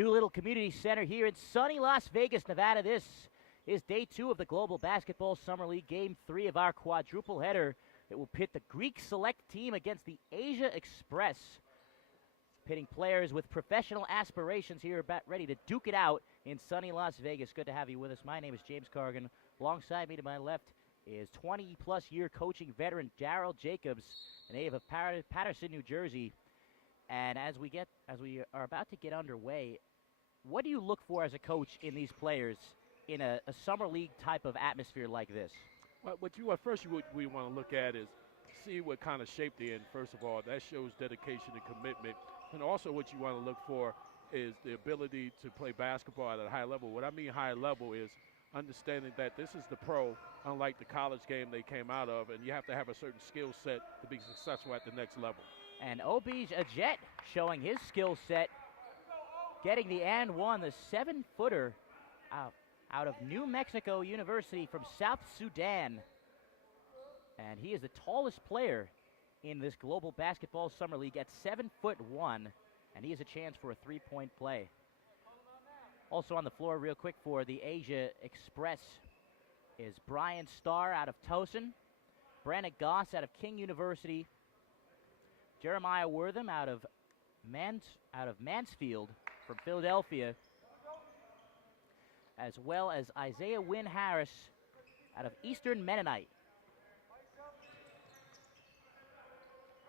Doolittle Community Center here in sunny Las Vegas, Nevada. This is day 2 of the Global Basketball Summer League, game 3 of our quadruple header. It will pit the Greek Select team against the Asia Express. Pitting players with professional aspirations here, about ready to duke it out in sunny Las Vegas. Good to have you with us. My name is James Cargan. Alongside me to my left is 20-plus year coaching veteran Daryl Jacobs, a native of Patterson, New Jersey. And as we are about to get underway, what do you look for as a coach in these players in a summer league type of atmosphere like this? Well, what we want to look at is see what kind of shape they're in. First of all, that shows dedication and commitment. And also what you want to look for is the ability to play basketball at a high level. What I mean high level is understanding that this is the pro, unlike the college game they came out of, and you have to have a certain skill set to be successful at the next level. And Obij Ajet showing his skill set, getting the and one, the 7-footer out of New Mexico University from South Sudan. And he is the tallest player in this Global Basketball Summer League at 7'1", and he has a chance for a three-point play. Also on the floor real quick for the Asia Express is Brian Starr out of Towson, Brandon Goss out of King University, Jeremiah Wortham out of Mansfield from Philadelphia, as well as Isaiah Wynn Harris out of Eastern Mennonite.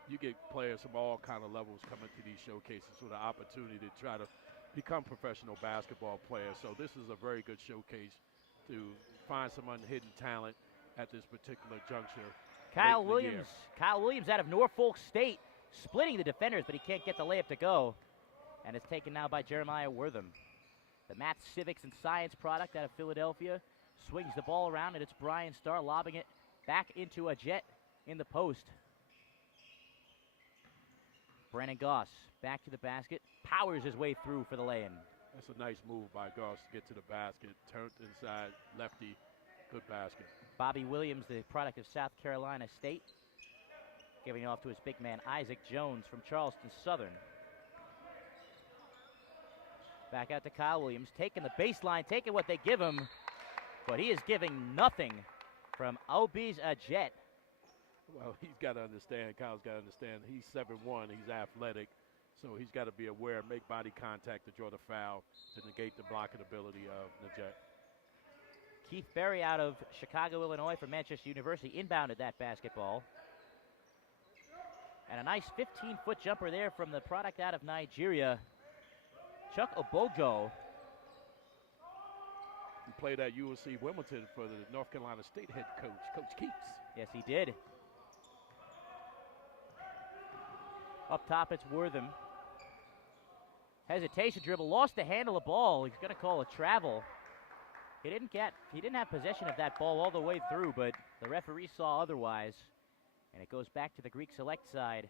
You get players from all kind of levels coming to these showcases with an opportunity to try to become professional basketball players. So this is a very good showcase to find some hidden talent at this particular juncture. Kyle Williams out of Norfolk State, splitting the defenders, but he can't get the layup to go. And it's taken now by Jeremiah Wortham. The Math, Civics, and Science product out of Philadelphia swings the ball around, and it's Brian Starr lobbing it back into a jet in the post. Brandon Goss back to the basket, powers his way through for the lay-in. That's a nice move by Goss to get to the basket, turned inside, lefty, good basket. Bobby Williams, the product of South Carolina State, giving it off to his big man, Isaac Jones from Charleston Southern. Back out to Kyle Williams, taking the baseline, taking what they give him, but he is giving nothing from Obij Ajet. Well, he's got to understand, Kyle's got to understand, he's 7'1", he's athletic, so he's got to be aware, make body contact to draw the foul to negate the blocking ability of Ajet. Keith Berry out of Chicago, Illinois from Manchester University inbounded that basketball. And a nice 15-foot jumper there from the product out of Nigeria, Chuck Obojo. He played at UNC Wilmington for the North Carolina State head coach, Coach Keats. Yes, he did. Up top, it's Wortham. Hesitation dribble, lost the handle of the ball. He's going to call a travel. He didn't have possession of that ball all the way through, but the referee saw otherwise. And it goes back to the Greek Select side.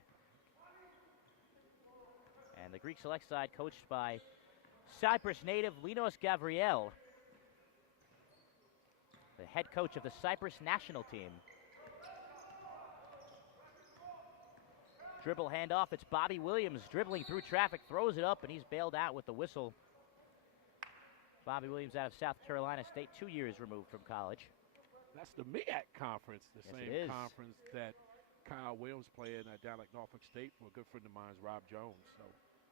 And the Greek Select side coached by Cyprus native Linos Gavriel, the head coach of the Cyprus national team. Dribble handoff, it's Bobby Williams dribbling through traffic, throws it up, and he's bailed out with the whistle. Bobby Williams out of South Carolina State, 2 years removed from college. That's the MEAC conference, the yes, same conference that Kyle Williams played down at Norfolk State for a good friend of mine, Rob Jones. So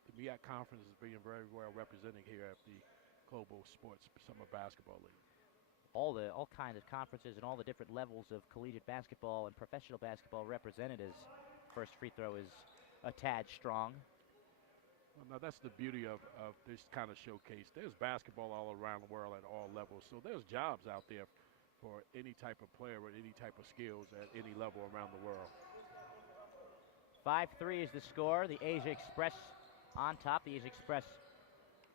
the MEAC conference is being very well represented here at the Global Sports Summer Basketball League. All kinds of conferences and all the different levels of collegiate basketball and professional basketball representatives. First free throw is a tad strong. Well, now that's the beauty of this kind of showcase. There's basketball all around the world at all levels, so there's jobs out there for any type of player with any type of skills at any level around the world. 5-3 is the score. The Asia Express on top. The Asia Express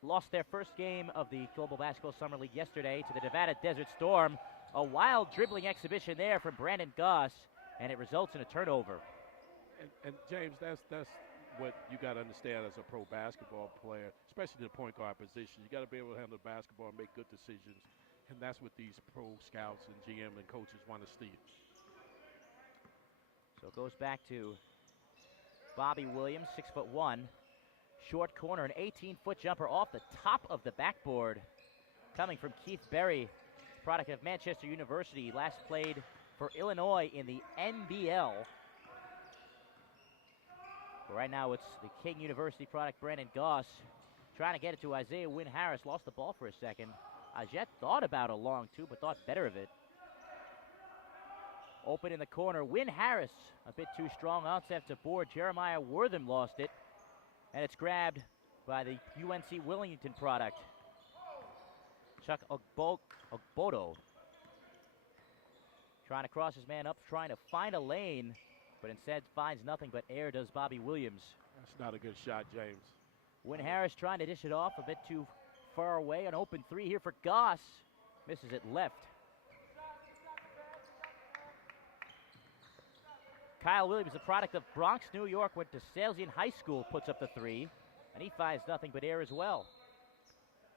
lost their first game of the Global Basketball Summer League yesterday to the Nevada Desert Storm. A wild dribbling exhibition there from Brandon Goss, and it results in a turnover. And James, that's what you got to understand as a pro basketball player, especially the point guard position. You got to be able to handle the basketball and make good decisions, and that's what these pro scouts and GM and coaches want to see. So it goes back to Bobby Williams, 6'1", Short corner, an 18-foot jumper off the top of the backboard. Coming from Keith Berry, product of Manchester University, last played for Illinois in the NBL. But right now it's the King University product, Brandon Goss, trying to get it to Isaiah Wynn Harris. Lost the ball for a second. Ajette thought about a long two, but thought better of it. Open in the corner, Wynn Harris, a bit too strong. Offensive board, Jeremiah Wortham lost it. And it's grabbed by the UNC Willington product, Chuck Ogbodo. Trying to cross his man up, trying to find a lane, but instead finds nothing but air, does Bobby Williams. That's not a good shot, James. Wynn Harris trying to dish it off a bit too far away. An open three here for Goss. Misses it left. Kyle Williams, the product of Bronx, New York, went to Salesian High School, puts up the three, and he finds nothing but air as well.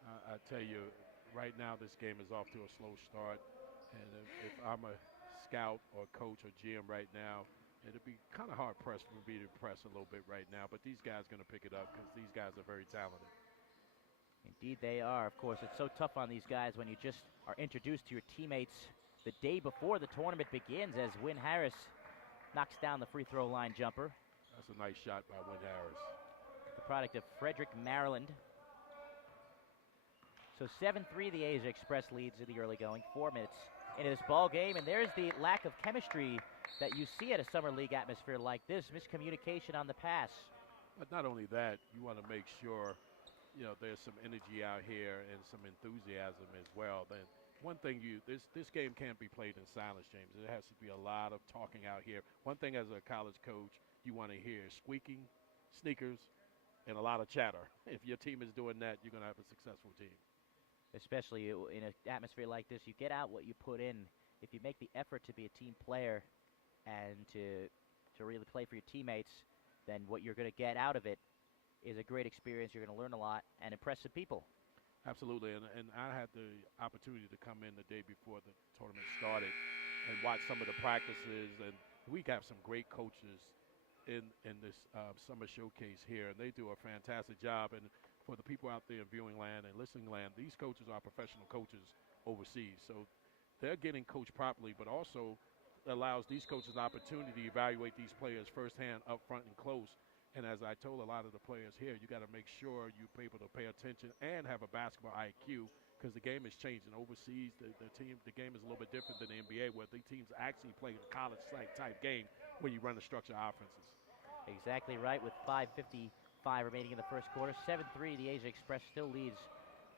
I tell you, right now this game is off to a slow start, and if I'm a scout or coach or GM right now, it'd be kind of hard-pressed for me to press a little bit right now, but these guys are going to pick it up because these guys are very talented. Indeed they are. Of course, it's so tough on these guys when you just are introduced to your teammates the day before the tournament begins, as Wynn Harris knocks down the free throw line jumper. That's a nice shot by Wynn Harris. The product of Frederick, Maryland. So 7-3 the Asia Express leads in the early going. 4 minutes into this ball game, and there's the lack of chemistry that you see at a summer league atmosphere like this. Miscommunication on the pass. But not only that, you want to make sure, there's some energy out here and some enthusiasm as well. Then one thing this game can't be played in silence, James. There has to be a lot of talking out here. One thing as a college coach you want to hear is squeaking, sneakers, and a lot of chatter. If your team is doing that, you're going to have a successful team. Especially in an atmosphere like this, you get out what you put in. If you make the effort to be a team player and to really play for your teammates, then what you're going to get out of it is a great experience. You're going to learn a lot and impress some people. Absolutely, and I had the opportunity to come in the day before the tournament started and watch some of the practices, and we have some great coaches in this summer showcase here, and they do a fantastic job. And for the people out there in viewing land and listening land, these coaches are professional coaches overseas, so they're getting coached properly, but also allows these coaches an opportunity to evaluate these players firsthand, up front and close. And as I told a lot of the players here, you got to make sure you're able to pay attention and have a basketball IQ, because the game is changing. Overseas, the game is a little bit different than the NBA, where the teams actually play a college-type game when you run the structure offenses. Exactly right, with 5:55 remaining in the first quarter. 7-3, the Asia Express still leads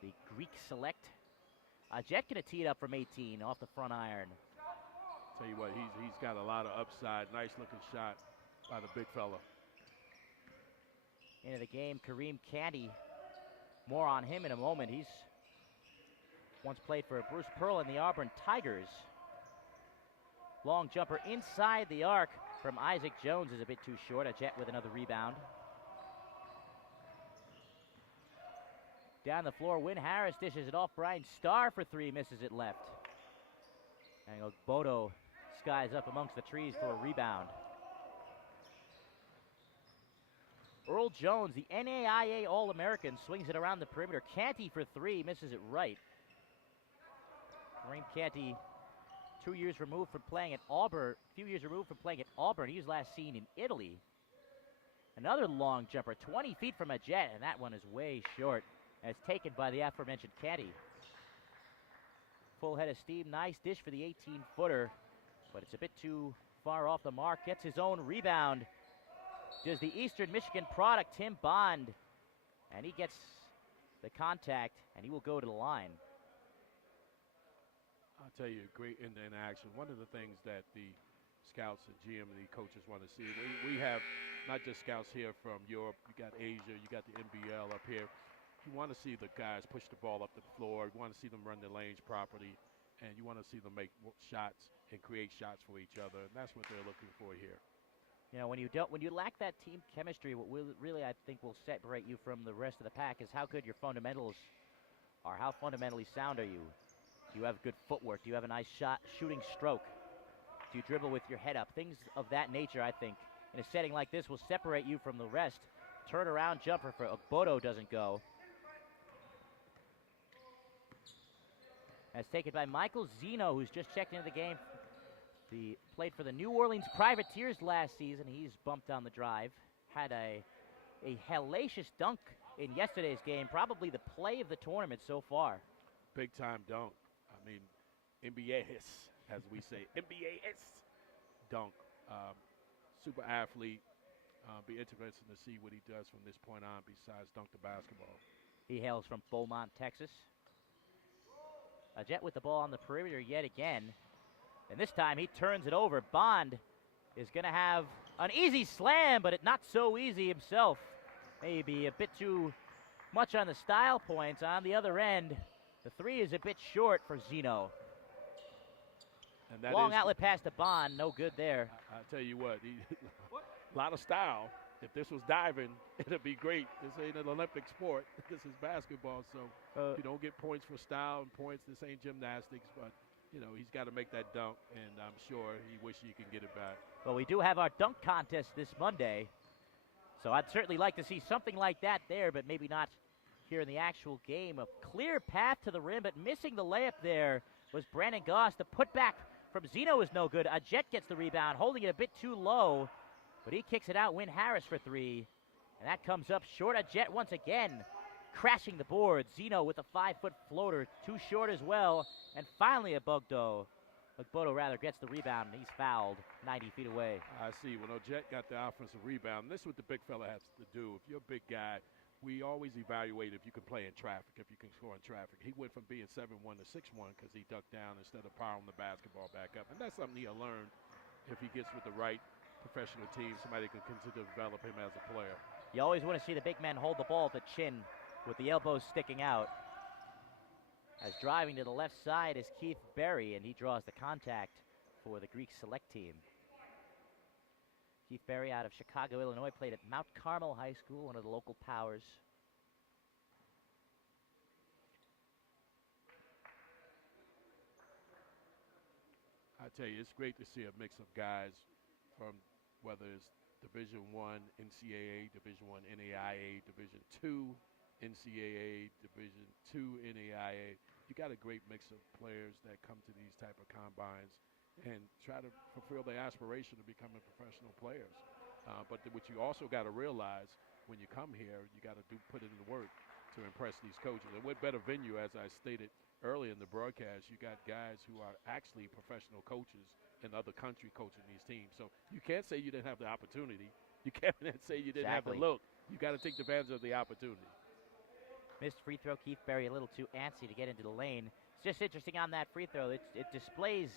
the Greek Select. Jet going to tee it up from 18 off the front iron. Tell you what, he's got a lot of upside. Nice-looking shot by the big fella. Into the game, Kareem Canty. More on him in a moment. He's once played for Bruce Pearl and the Auburn Tigers. Long jumper inside the arc from Isaac Jones is a bit too short. Jet with another rebound. Down the floor, Wynn Harris dishes it off. Brian Starr for three, misses it left. And Bodo skies up amongst the trees for a rebound. Earl Jones, the NAIA All-American, swings it around the perimeter. Canty for three, misses it right. Kareem Canty, 2 years removed from playing at Auburn. He was last seen in Italy. Another long jumper, 20 feet from Jet, and that one is way short. And it's taken by the aforementioned Canty. Full head of steam, nice dish for the 18-footer, but it's a bit too far off the mark. Gets his own rebound. Does the Eastern Michigan product, Tim Bond. And he gets the contact, and he will go to the line. I'll tell you, great in action. One of the things that the scouts and GM and the coaches want to see, we have not just scouts here from Europe. You got Asia, you got the NBL up here. You want to see the guys push the ball up the floor. You want to see them run their lanes properly, and you want to see them make shots and create shots for each other, and that's what they're looking for here. You know, when you lack that team chemistry, what really I think will separate you from the rest of the pack is how good your fundamentals are. How fundamentally sound are you? Do you have good footwork? Do you have a nice shooting stroke? Do you dribble with your head up? Things of that nature, I think, in a setting like this will separate you from the rest. turnaround jumper for Ogbodo doesn't go. That's taken by Michael Zeno, who's just checked into the game. He played for the New Orleans Privateers last season. He's bumped on the drive. Had a hellacious dunk in yesterday's game, probably the play of the tournament so far. Big time dunk. I mean, NBA as we say, NBA dunk. Super athlete. Be interesting to see what he does from this point on besides dunk the basketball. He hails from Beaumont, Texas. Jet with the ball on the perimeter yet again. And this time he turns it over. Bond is going to have an easy slam, but not so easy himself. Maybe a bit too much on the style points. On the other end, the three is a bit short for Zeno. And that long outlet pass to Bond, no good there. I'll tell you what, a lot of style. If this was diving, it'd be great. This ain't an Olympic sport. This is basketball, so you don't get points for style and points. This ain't gymnastics, but, you know, he's got to make that dunk, and I'm sure he wishes he can get it back. Well, we do have our dunk contest this Monday, so I'd certainly like to see something like that there, but maybe not here in the actual game. A clear path to the rim, but missing the layup there was Brandon Goss. The putback from Zeno is no good. Jet gets the rebound, holding it a bit too low. But he kicks it out. Win Harris for three. And that comes up short. Jet once again crashing the board. Zeno with a 5-foot floater. Too short as well. And finally Ogbodo gets the rebound, and he's fouled 90 feet away. I see. When Jet got the offensive rebound, this is what the big fella has to do. If you're a big guy, we always evaluate if you can play in traffic, if you can score in traffic. He went from being 7-1 to 6-1 because he ducked down instead of powering the basketball back up. And that's something he'll learn if he gets with the right professional team, somebody can continue to develop him as a player. You always want to see the big men hold the ball at the chin with the elbows sticking out. As driving to the left side is Keith Berry, and he draws the contact for the Greek select team. Keith Berry out of Chicago, Illinois, played at Mount Carmel High School, one of the local powers. I tell you, it's great to see a mix of guys from whether it's Division I NCAA, Division I NAIA, Division II NCAA, Division II NAIA. You got a great mix of players that come to these type of combines and try to fulfill their aspiration of becoming professional players. But what you also got to realize when you come here, you got to put in the work to impress these coaches. And what better venue, as I stated earlier in the broadcast, you got guys who are actually professional coaches in other country coaching these teams. So you can't say you didn't have the opportunity. You can't say you didn't have the look. You got to take advantage of the opportunity. Missed free throw. Keith Berry a little too antsy to get into the lane. It's just interesting on that free throw. It displays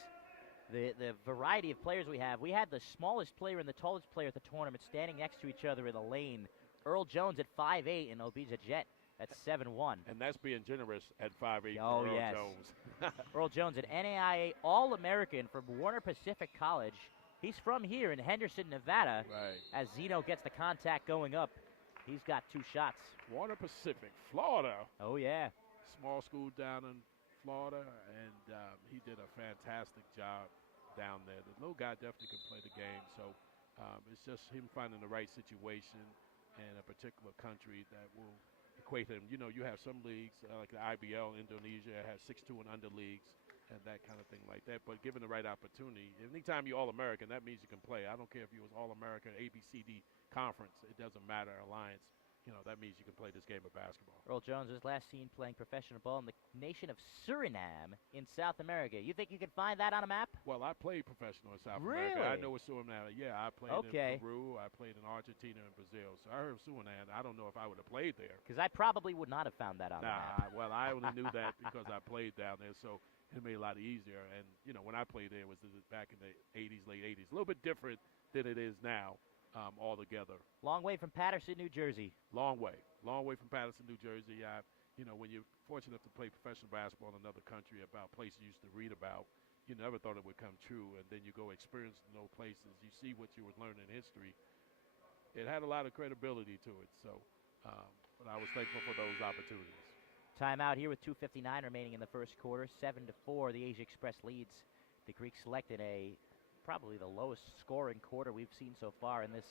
the variety of players we have. We had the smallest player and the tallest player at the tournament standing next to each other in the lane. Earl Jones at 5'8" and Obija Jet at 7'1". And that's being generous at 5'8" oh, for Earl yes. Jones. Earl Jones, an NAIA All-American from Warner Pacific College. He's from here in Henderson, Nevada. Right. As Zeno gets the contact going up, he's got two shots. Warner Pacific, Florida. Oh, yeah. Small school down in Florida, and he did a fantastic job down there. The little guy definitely can play the game, so it's just him finding the right situation in a particular country that will equate him. You know, you have some leagues, like the IBL, Indonesia, has 6'2" and under leagues and that kind of thing like that. But given the right opportunity, anytime you're All-American, that means you can play. I don't care if you was All-American, ABCD conference. It doesn't matter, alliance. You know, that means you can play this game of basketball. Earl Jones was last seen playing professional ball in the nation of Suriname in South America. You think you can find that on a map? Well, I played professional in South really? America. I know what Suriname. Yeah, I played in Peru. I played in Argentina and Brazil. So I heard Suriname. I don't know if I would have played there. Because I probably would not have found that on the map. Well, I only knew that because I played down there. So it made it a lot easier. And, you know, when I played there, it was back in the 80s, late 80s. A little bit different than it is now. Altogether. Long way from Patterson, New Jersey. Long way from Patterson, New Jersey. You know, when you're fortunate enough to play professional basketball in another country, about places you used to read about, you never thought it would come true. And then you go experience in those places. You see what you would learn in history. It had a lot of credibility to it. So, but I was thankful for those opportunities. Timeout here with 2:59 remaining in the first quarter. 7-4, the Asia Express leads. The Greeks selected probably the lowest scoring quarter we've seen so far in this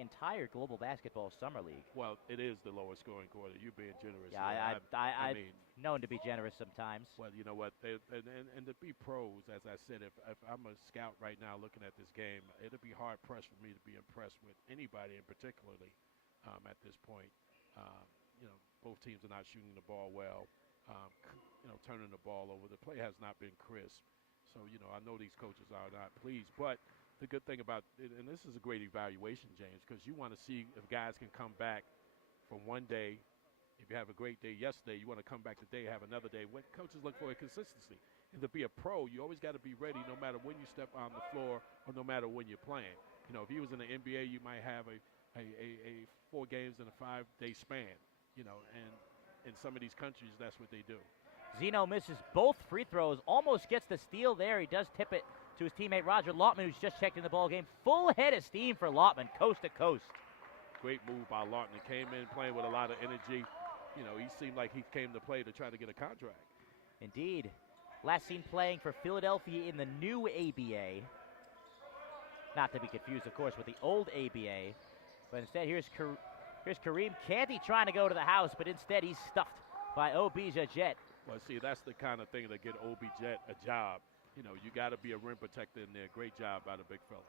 entire Global Basketball Summer League. Well, it is the lowest scoring quarter. You're being generous. Yeah, I I'm mean, known to be generous sometimes. well, you know what? And to be pros, as I said, if I'm a scout right now looking at this game, it'll be hard pressed for me to be impressed with anybody, and particularly at this point. You know, both teams are not shooting the ball well. Turning the ball over. The play has not been crisp. So, you know, I know these coaches are not pleased. But the good thing about it, and this is a great evaluation, James, because you want to see if guys can come back from one day. If you have a great day yesterday, you want to come back today, have another day. What coaches look for is consistency. And to be a pro, you always got to be ready no matter when you step on the floor or no matter when you're playing. You know, if you was in the NBA, you might have a 4 games in a 5-day span, you know, and in some of these countries, that's what they do. Zeno misses both free throws, almost gets the steal there. He does tip it to his teammate Roger Lautman, who's just checked in the ball game. Full head of steam for Lautman, coast to coast. Great move by Lautman. He came in playing with a lot of energy. You know, he seemed like he came to play to try to get a contract. Indeed. Last seen playing for Philadelphia in the new ABA. Not to be confused, of course, with the old ABA. But instead, here's Kareem Canty trying to go to the house, but instead he's stuffed by Obija Jet. Well, see, that's the kind of thing that get Obi Jet a job. You know, you got to be a rim protector in there. Great job by the big fella.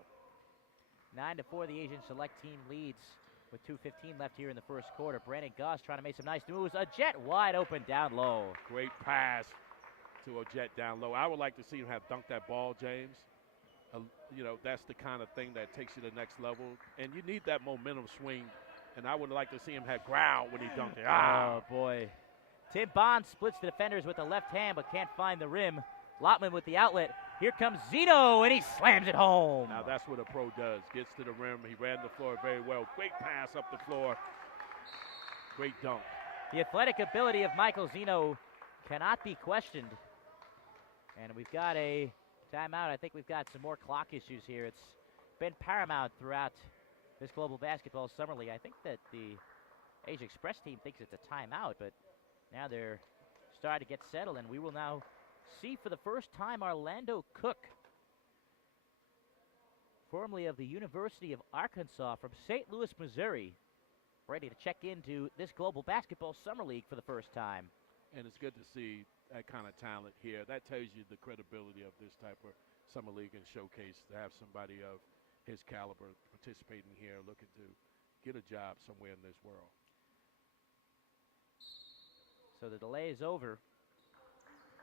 9-4, the Asian select team leads with 2:15 left here in the first quarter. Brandon Goss trying to make some nice moves. A Jet wide open down low. Great pass to a Jet down low. I would like to see him have dunked that ball, James. You know, that's the kind of thing that takes you to the next level. And you need that momentum swing. And I would like to see him have ground when he dunked it. Oh, boy. Tim Bond splits the defenders with the left hand, but can't find the rim. Lautman with the outlet. Here comes Zeno, and he slams it home. Now that's what a pro does. Gets to the rim. He ran the floor very well. Great pass up the floor. Great dunk. The athletic ability of Michael Zeno cannot be questioned. And we've got a timeout. I think we've got some more clock issues here. It's been paramount throughout this Global Basketball Summer League. I think that the Asia Express team thinks it's a timeout, but now they're starting to get settled, and we will now see for the first time Orlando Cook, formerly of the University of Arkansas from St. Louis, Missouri, ready to check into this Global Basketball Summer League for the first time. And it's good to see that kind of talent here. That tells you the credibility of this type of Summer League and showcase, to have somebody of his caliber participating here, looking to get a job somewhere in this world. So the delay is over.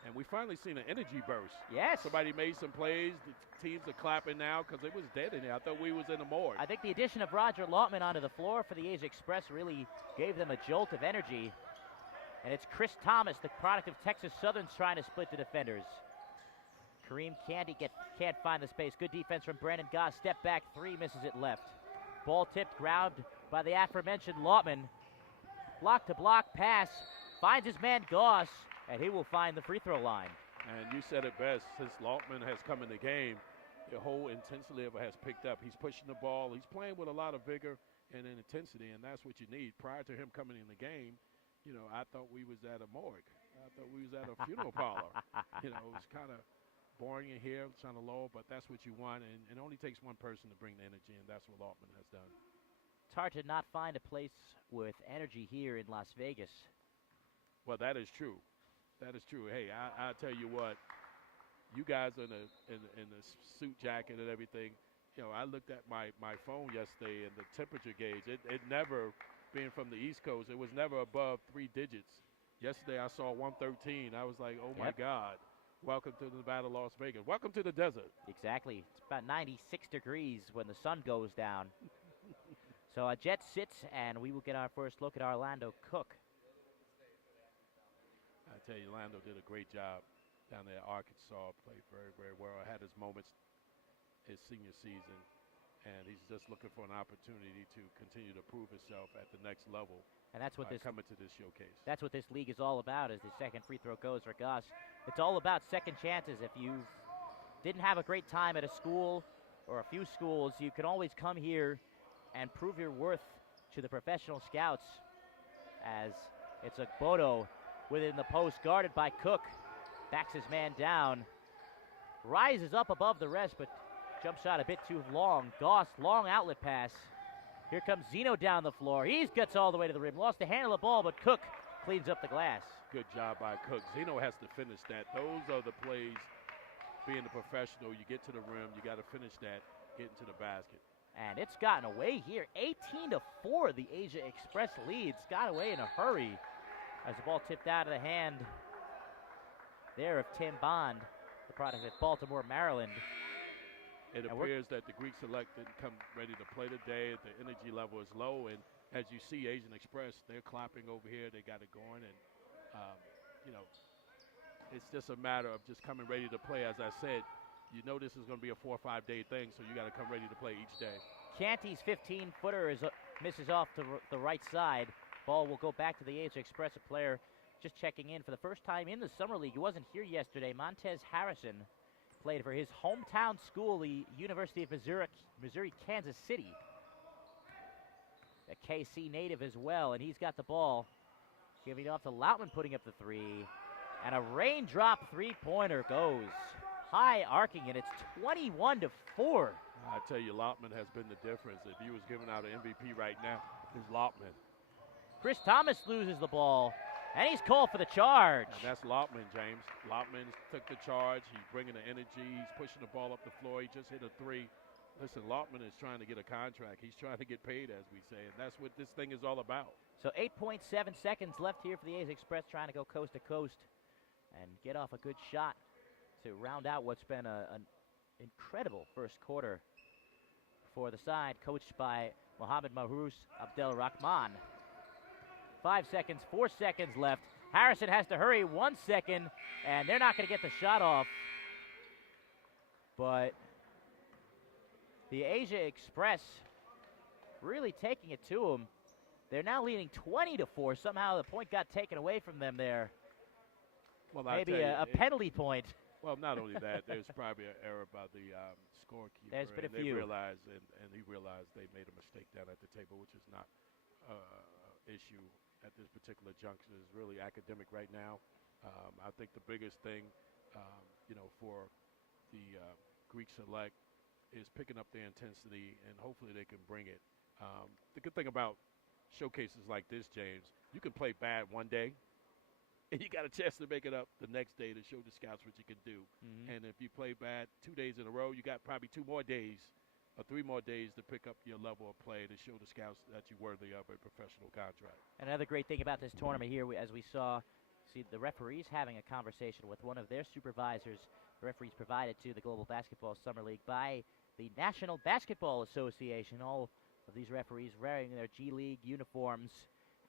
And we finally seen an energy burst. Yes. Somebody made some plays. The teams are clapping now because it was dead in there. I thought we was in the morgue. I think the addition of Roger Lautman onto the floor for the Asia Express really gave them a jolt of energy. And it's Chris Thomas, the product of Texas Southern's, trying to split the defenders. Kareem Canty can't find the space. Good defense from Brandon Goss. Step back three, misses it left. Ball tipped, grabbed by the aforementioned Lautman. Block to block pass. Finds his man Goss, and he will find the free throw line. And you said it best. Since Lautman has come in the game, the whole intensity of it has picked up. He's pushing the ball. He's playing with a lot of vigor and intensity, and that's what you need. Prior to him coming in the game, you know, I thought we was at a morgue. I thought we was at a funeral parlor. You know, it was kind of boring in here. It's kind of low, but that's what you want, and it only takes one person to bring the energy, and that's what Lautman has done. It's hard to not find a place with energy here in Las Vegas. Well, that is true. That is true. Hey, I tell you what, you guys in the suit jacket and everything, you know, I looked at my phone yesterday and the temperature gauge. It never, being from the East Coast, it was never above 3 digits. Yesterday I saw 113. I was like, oh, my God. Welcome to Nevada, Las Vegas. Welcome to the desert. Exactly. It's about 96 degrees when the sun goes down. So a Jet sits, and we will get our first look at Orlando Cook. I tell you, Orlando did a great job down there at Arkansas. Played very, very well. Had his moments his senior season, and he's just looking for an opportunity to continue to prove himself at the next level. And that's what coming to this showcase. That's what this league is all about. As the second free throw goes for Goss, it's all about second chances. If you didn't have a great time at a school or a few schools, you can always come here and prove your worth to the professional scouts. As it's a Bodo within the post, guarded by Cook, backs his man down, rises up above the rest, but jump shot a bit too long. Goss, long outlet pass, Here comes Zeno down the floor. He gets all the way to the rim. Lost the handle of the ball, but Cook cleans up the glass. Good job by Cook. Zeno has to finish that. Those are the plays. Being a professional, you get to the rim, you got to finish that, get into the basket. And it's gotten away here. 18-4, the Asia Express leads. Got away in a hurry as the ball tipped out of the hand there of Tim Bond, the product of Baltimore, Maryland. It appears that the Greek Select didn't come ready to play today. The energy level is low, and as you see, Asian Express, they're clapping over here. They got it going, and, it's just a matter of just coming ready to play. As I said, you know this is going to be a 4 or 5 day thing, so you got to come ready to play each day. Canty's 15-footer misses off to the right side. Ball will go back to the Asia Express, a player just checking in for the first time in the Summer League. He wasn't here yesterday. Montez Harrison played for his hometown school, the University of Missouri, Kansas City. A KC native as well, and he's got the ball. Giving it off to Lautman, putting up the three. And a raindrop three-pointer goes high arcing, and it's 21-4. I tell you, Lautman has been the difference. If he was giving out an MVP right now, it's Lautman. Chris Thomas loses the ball, and he's called for the charge. And that's Lautman, James. Lautman took the charge. He's bringing the energy. He's pushing the ball up the floor. He just hit a three. Listen, Lautman is trying to get a contract. He's trying to get paid, as we say, and that's what this thing is all about. So 8.7 seconds left here for the A's Express, trying to go coast to coast and get off a good shot to round out what's been an incredible first quarter for the side, coached by Mohamed Mahrous Abdel Rahman. 5 seconds, 4 seconds left. Harrison has to hurry 1 second, and they're not going to get the shot off. But the Asia Express really taking it to them. They're now leading 20-4. Somehow the point got taken away from them there. Well, maybe a penalty point. Well, not only that, there's probably an error by the scorekeeper. There's been a few. They realized, and he realized they made a mistake down at the table, which is not issue at this particular junction. Is really academic right now. I think the biggest thing, for the Greek Select is picking up their intensity, and hopefully they can bring it. The good thing about showcases like this, James, you can play bad one day, and you got a chance to make it up the next day to show the scouts what you can do. Mm-hmm. And if you play bad 2 days in a row, you got probably 2 more days or 3 more days to pick up your level of play to show the scouts that you're worthy of a professional contract. Another great thing about this tournament here, as we see the referees having a conversation with one of their supervisors, the referees provided to the Global Basketball Summer League by the National Basketball Association. All of these referees wearing their G League uniforms,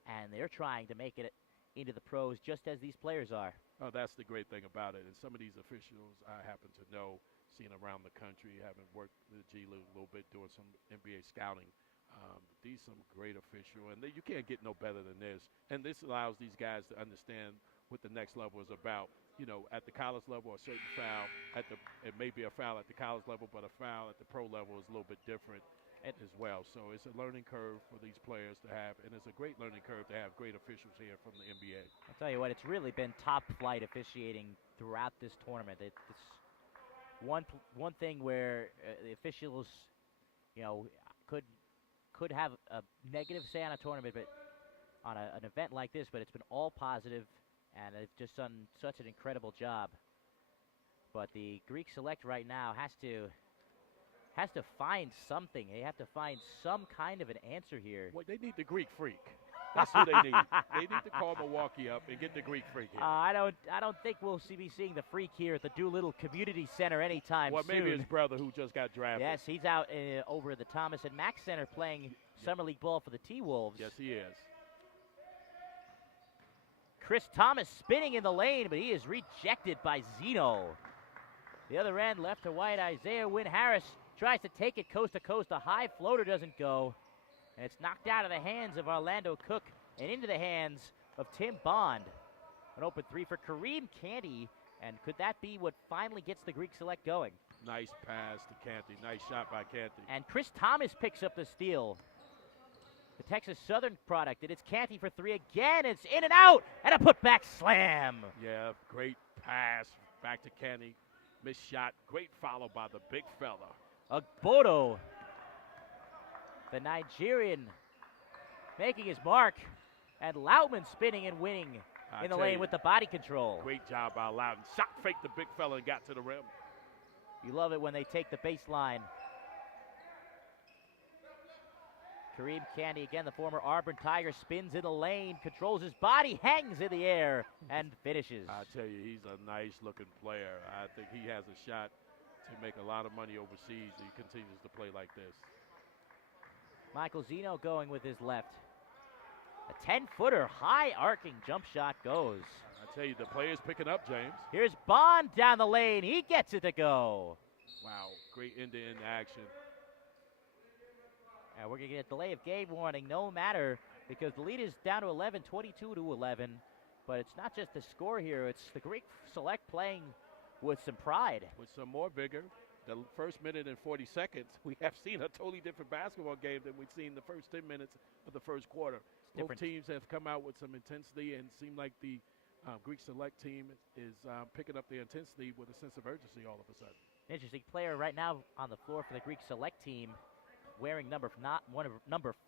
and they're trying to make it into the pros just as these players are. Oh, that's the great thing about it. And some of these officials I happen to know, seeing around the country, having worked the G League a little bit, doing some NBA scouting. These some great official, and you can't get no better than this. And this allows these guys to understand what the next level is about. At the college level, a certain foul it may be a foul at the college level, but a foul at the pro level is a little bit different as well. So it's a learning curve for these players to have, and it's a great learning curve to have great officials here from the NBA. I'll tell you what, it's really been top-flight officiating throughout this tournament. It's one thing where the officials, could have a negative say on a tournament, but on an event like this, but it's been all positive, and they've just done such an incredible job. But the Greek Select right now has to find something. They have to find some kind of an answer here. Well, they need the Greek Freak. That's who they need. They need to call Milwaukee up and get the Greek Freak here. I don't think we'll be seeing the Freak here at the Doolittle Community Center anytime soon. Well, maybe his brother who just got drafted. Yes, he's out over at the Thomas and Mack Center playing Summer League ball for the T-Wolves. Yes, he is. Chris Thomas spinning in the lane, but he is rejected by Zeno. The other end left to White. Isaiah Wynn Harris tries to take it coast to coast. A high floater doesn't go. And it's knocked out of the hands of Orlando Cook and into the hands of Tim Bond. An open three for Kareem Canty. And could that be what finally gets the Greek Select going? Nice pass to Canty. Nice shot by Canty. And Chris Thomas picks up the steal. The Texas Southern product. And it's Canty for three again. It's in and out. And a putback slam. Yeah, great pass back to Canty. Missed shot. Great follow by the big fella. Agbodo. The Nigerian making his mark, and Loutman spinning and winning in the lane with the body control. Great job by Loudon. Shot faked the big fella and got to the rim. You love it when they take the baseline. Kareem Candy, again, the former Auburn Tiger, spins in the lane, controls his body, hangs in the air, and finishes. I tell you, he's a nice-looking player. I think he has a shot to make a lot of money overseas if he continues to play like this. Michael Zeno going with his left. A 10-footer, high-arcing jump shot goes. I tell you, the player's picking up, James. Here's Bond down the lane. He gets it to go. Wow, great end-to-end action. And we're going to get a delay of game warning, no matter, because the lead is down to 11, 22-11. But it's not just the score here. It's the Greek Select playing with some pride. With some more vigor. The first minute and 40 seconds, we have seen a totally different basketball game than we've seen the first 10 minutes of the first quarter. Both teams have come out with some intensity, and seem like the Greek Select team is picking up the intensity with a sense of urgency all of a sudden. Interesting player right now on the floor for the Greek Select team, wearing number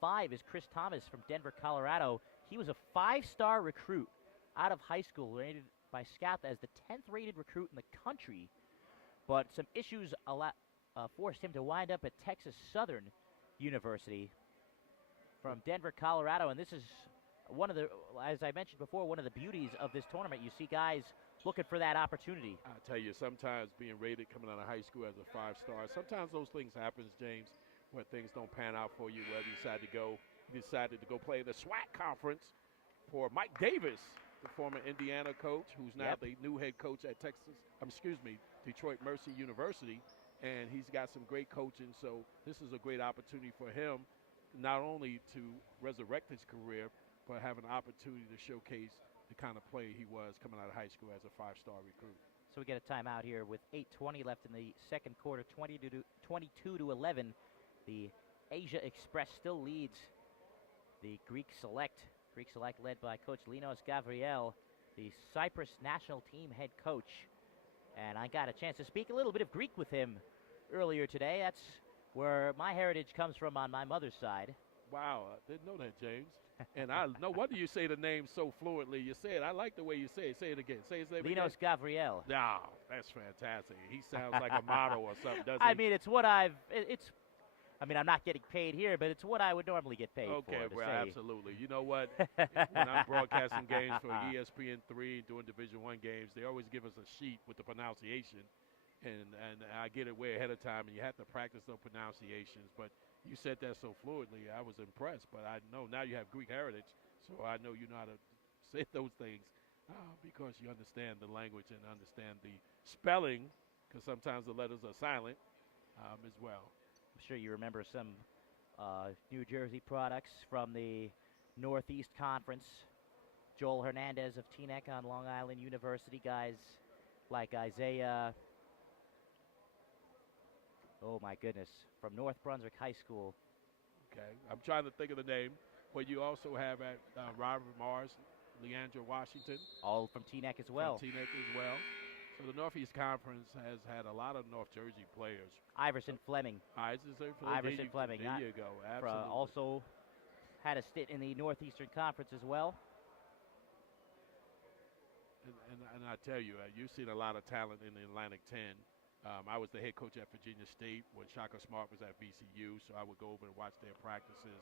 5, is Chris Thomas from Denver, Colorado. He was a 5-star recruit out of high school, rated by Scout as the 10th rated recruit in the country. But some issues forced him to wind up at Texas Southern University from Denver, Colorado. And this is one of the, as I mentioned before, one of the beauties of this tournament. You see guys looking for that opportunity. I tell you, sometimes being rated coming out of high school as a 5-star, sometimes those things happen, James, where things don't pan out for you, wherever you decide to go. You decided to go play the SWAC conference for Mike Davis, the former Indiana coach, who's now the new head coach at Detroit Mercy University, and he's got some great coaching. So this is a great opportunity for him, not only to resurrect his career, but have an opportunity to showcase the kind of player he was coming out of high school as a 5-star recruit. So we get a timeout here with 8:20 left in the second quarter, 22-11. The Asia Express still leads the Greek Select. Greek Select led by Coach Linos Gavriel, the Cyprus national team head coach. And I got a chance to speak a little bit of Greek with him earlier today. That's where my heritage comes from on my mother's side. Wow, I didn't know that, James. And no wonder you say the name so fluently. You say it. I like the way you say it. Say it again. Say his name again. Linos Gavriel. No, that's fantastic. He sounds like a model or something, doesn't he? I mean, it's what I'm not getting paid here, but it's what I would normally get paid for. Okay, well, absolutely. You know what? When I'm broadcasting games for ESPN3, doing Division I games, they always give us a sheet with the pronunciation, and I get it way ahead of time, and you have to practice those pronunciations. But you said that so fluently, I was impressed. But I know now you have Greek heritage, so I know you know how to say those things because you understand the language and understand the spelling, because sometimes the letters are silent as well. I'm sure you remember some New Jersey products from the Northeast Conference. Joel Hernandez of Teaneck on Long Island University. Guys like Isaiah, oh my goodness, from North Brunswick High School. Okay, I'm trying to think of the name. But you also have at Robert Mars, Leandra Washington. All from Teaneck as well. From Teaneck as well. So the Northeast Conference has had a lot of North Jersey players. Iverson Fleming. Iverson Fleming. There you go. Absolutely. Also had a stint in the Northeastern Conference as well. And I tell you, you've seen a lot of talent in the Atlantic 10. I was the head coach at Virginia State when Shaka Smart was at VCU, so I would go over and watch their practices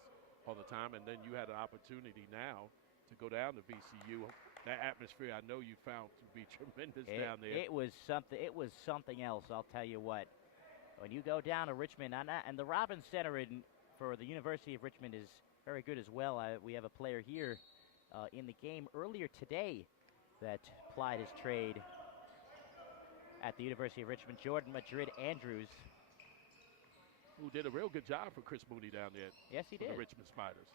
all the time. And then you had an opportunity now to go down to VCU. That atmosphere, I know you found to be tremendous down there. It was something else, I'll tell you what. When you go down to Richmond, and the Robins Center for the University of Richmond is very good as well. We have a player here in the game earlier today that plied his trade at the University of Richmond, Jordan Madrid Andrews. Who did a real good job for Chris Mooney down there. Yes, he did. The Richmond Spiders.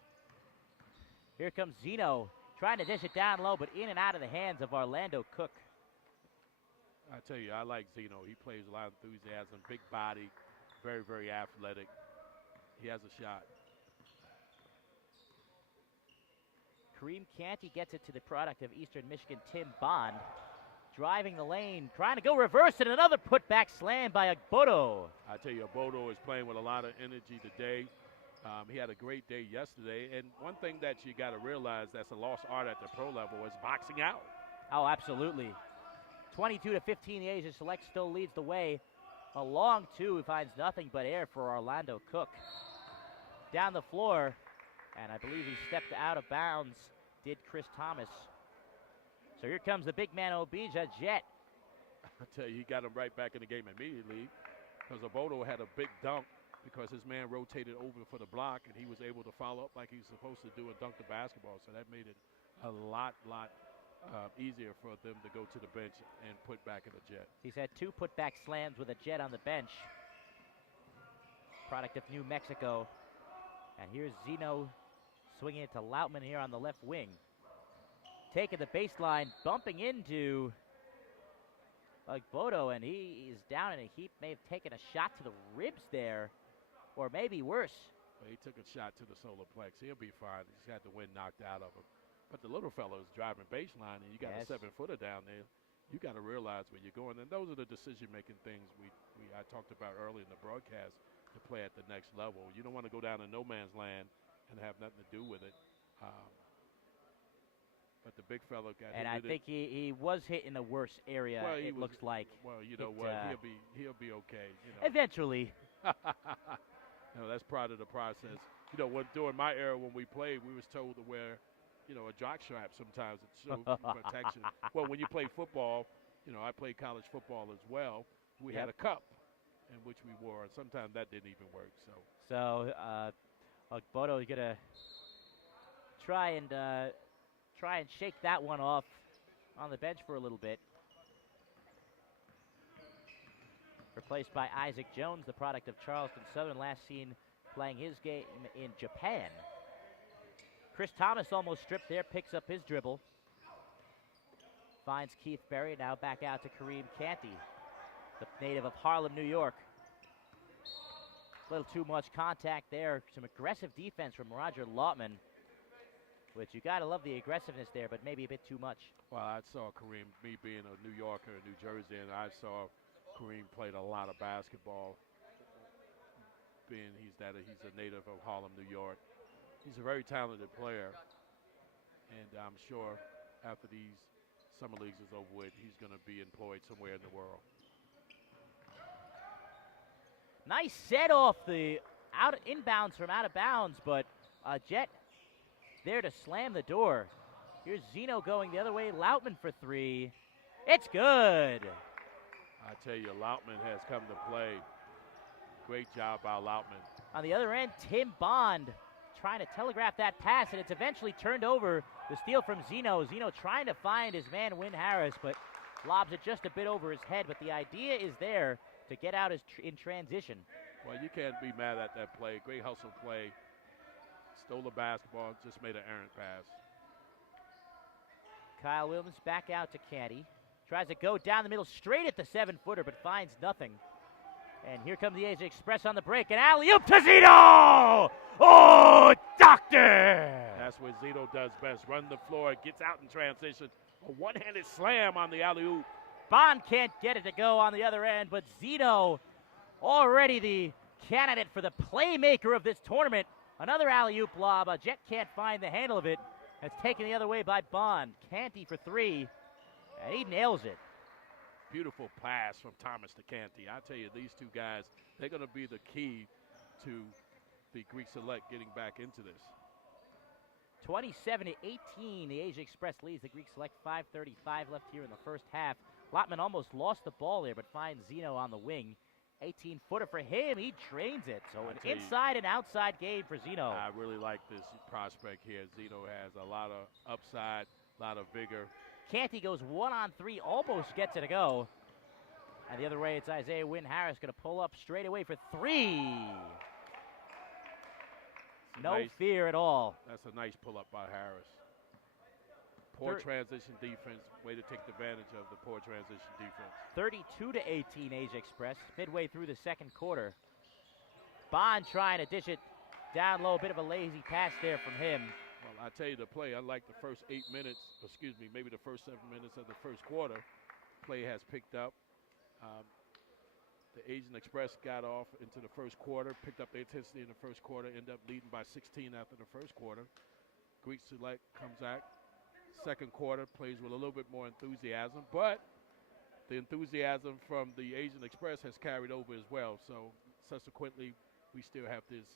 Here comes Zeno, trying to dish it down low, but in and out of the hands of Orlando Cook. I tell you, I like Zeno. He plays a lot of enthusiasm, big body, very, very athletic. He has a shot. Kareem Canty gets it to the product of Eastern Michigan, Tim Bond. Driving the lane, trying to go reverse, and another putback slam by Agbodo. I tell you, Agbodo is playing with a lot of energy today. He had a great day yesterday. And one thing that you got to realize that's a lost art at the pro level is boxing out. Oh, absolutely. 22-15, the Asia Select still leads the way. A long two, he finds nothing but air for Orlando Cook. Down the floor, and I believe he stepped out of bounds, did Chris Thomas. So here comes the big man Obija Jet. I tell you, he got him right back in the game immediately because Obodo had a big dunk because his man rotated over for the block, and he was able to follow up like he's supposed to do and dunk the basketball. So that made it a lot easier for them to go to the bench and put back in the Jet. He's had 2 putback slams with a Jet on the bench. Product of New Mexico. And here's Zeno swinging it to Lautman here on the left wing. Taking the baseline, bumping into Bodo, and he is down in a heap. May have taken a shot to the ribs there, or maybe worse. Well, he took a shot to the solar plex. He'll be fine. He's had the wind knocked out of him. But the little fellow is driving baseline, and you got a 7-footer down there. You got to realize where you're going, and those are the decision-making things I talked about earlier in the broadcast to play at the next level. You don't want to go down to no man's land and have nothing to do with it. But the big fellow got hit. And I think he was hit in the worst area. Well, it looks like. Well, you know what? He'll be okay. You know. Eventually. That's part of the process. You know, during my era when we played, we was told to wear, a jock strap sometimes to show protection. Well, when you play football, I played college football as well. We had a cup in which we wore, and sometimes that didn't even work. So Bodo is gonna try and shake that one off on the bench for a little bit. Replaced by Isaac Jones, the product of Charleston Southern, last seen playing his game in Japan. Chris Thomas almost stripped there, picks up his dribble. Finds Keith Berry, now back out to Kareem Canty, the native of Harlem, New York. A little too much contact there. Some aggressive defense from Roger Lautman, which you got to love the aggressiveness there, but maybe a bit too much. Well, I saw Kareem, me being a New Yorker in New Jersey, and I saw Kareem played a lot of basketball, being he's a native of Harlem, New York. He's a very talented player, and I'm sure after these summer leagues is over with, he's going to be employed somewhere in the world. Nice set off the inbounds from out of bounds, but Jet there to slam the door. Here's Zeno going the other way. Lautman for 3. It's good. I tell you, Lautman has come to play. Great job by Lautman. On the other end, Tim Bond trying to telegraph that pass, and it's eventually turned over. The steal from Zeno. Zeno trying to find his man, Win Harris, but lobs it just a bit over his head. But the idea is there to get out in transition. Well, you can't be mad at that play. Great hustle play. Stole the basketball, just made an errant pass. Kyle Williams back out to Canty. Tries to go down the middle straight at the 7-footer, but finds nothing. And here comes the Asia Express on the break. And alley-oop to Zeno! Oh, doctor! That's what Zeno does best. Run the floor, gets out in transition. A one-handed slam on the alley-oop. Bond can't get it to go on the other end, but Zeno, already the candidate for the playmaker of this tournament. Another alley-oop lob. Jet can't find the handle of it. It's taken the other way by Bond. Canty for 3, and he nails it. Beautiful pass from Thomas to Canty. I tell you, these two guys, they're going to be the key to the Greek Select getting back into this. 27-18, the Asia Express leads the Greek Select. 5:35 left here in the first half. Lautman almost lost the ball there, but finds Zeno on the wing. 18-footer for him. He drains it. So an inside and outside game for Zeno. I really like this prospect here. Zeno has a lot of upside, a lot of vigor. Canty goes 1-on-3, almost gets it to go. And the other way, it's Isaiah Win Harris going to pull up straight away for 3. No fear at all. That's a nice pull-up by Harris. Poor transition defense. Way to take advantage of the poor transition defense. 32-18 Asia Express. Midway through the second quarter. Bond trying to dish it down low. A bit of a lazy pass there from him. Well, I tell you, the play, unlike the first 8 minutes, maybe the first 7 minutes of the first quarter, play has picked up. The Asian Express got off into the first quarter, picked up their intensity in the first quarter, ended up leading by 16 after the first quarter. Greek Select comes back. Second quarter, plays with a little bit more enthusiasm, but the enthusiasm from the Asian Express has carried over as well. So subsequently, we still have this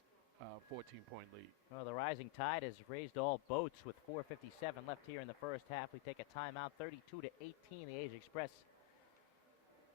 14-point lead. Well, the rising tide has raised all boats with 4:57 left here in the first half. We take a timeout, 32-18. The Asia Express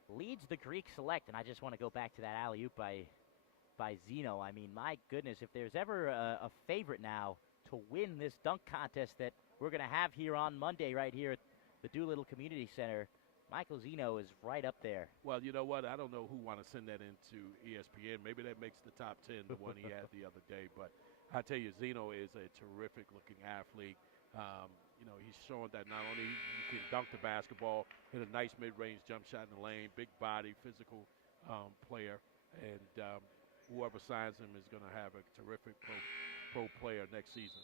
leads the Greek Select, and I just want to go back to that alley-oop by Zeno. I mean, my goodness, if there's ever a favorite now to win this dunk contest that we're going to have here on Monday right here at the Doolittle Community Center, Michael Zeno is right up there. Well, you know what? I don't know who want to send that into ESPN. Maybe that makes the top 10, the one he had the other day. But I tell you, Zeno is a terrific-looking athlete. You know, he's showing that not only you can dunk the basketball, hit a nice mid-range jump shot in the lane, big body, physical player, and whoever signs him is going to have a terrific pro player next season.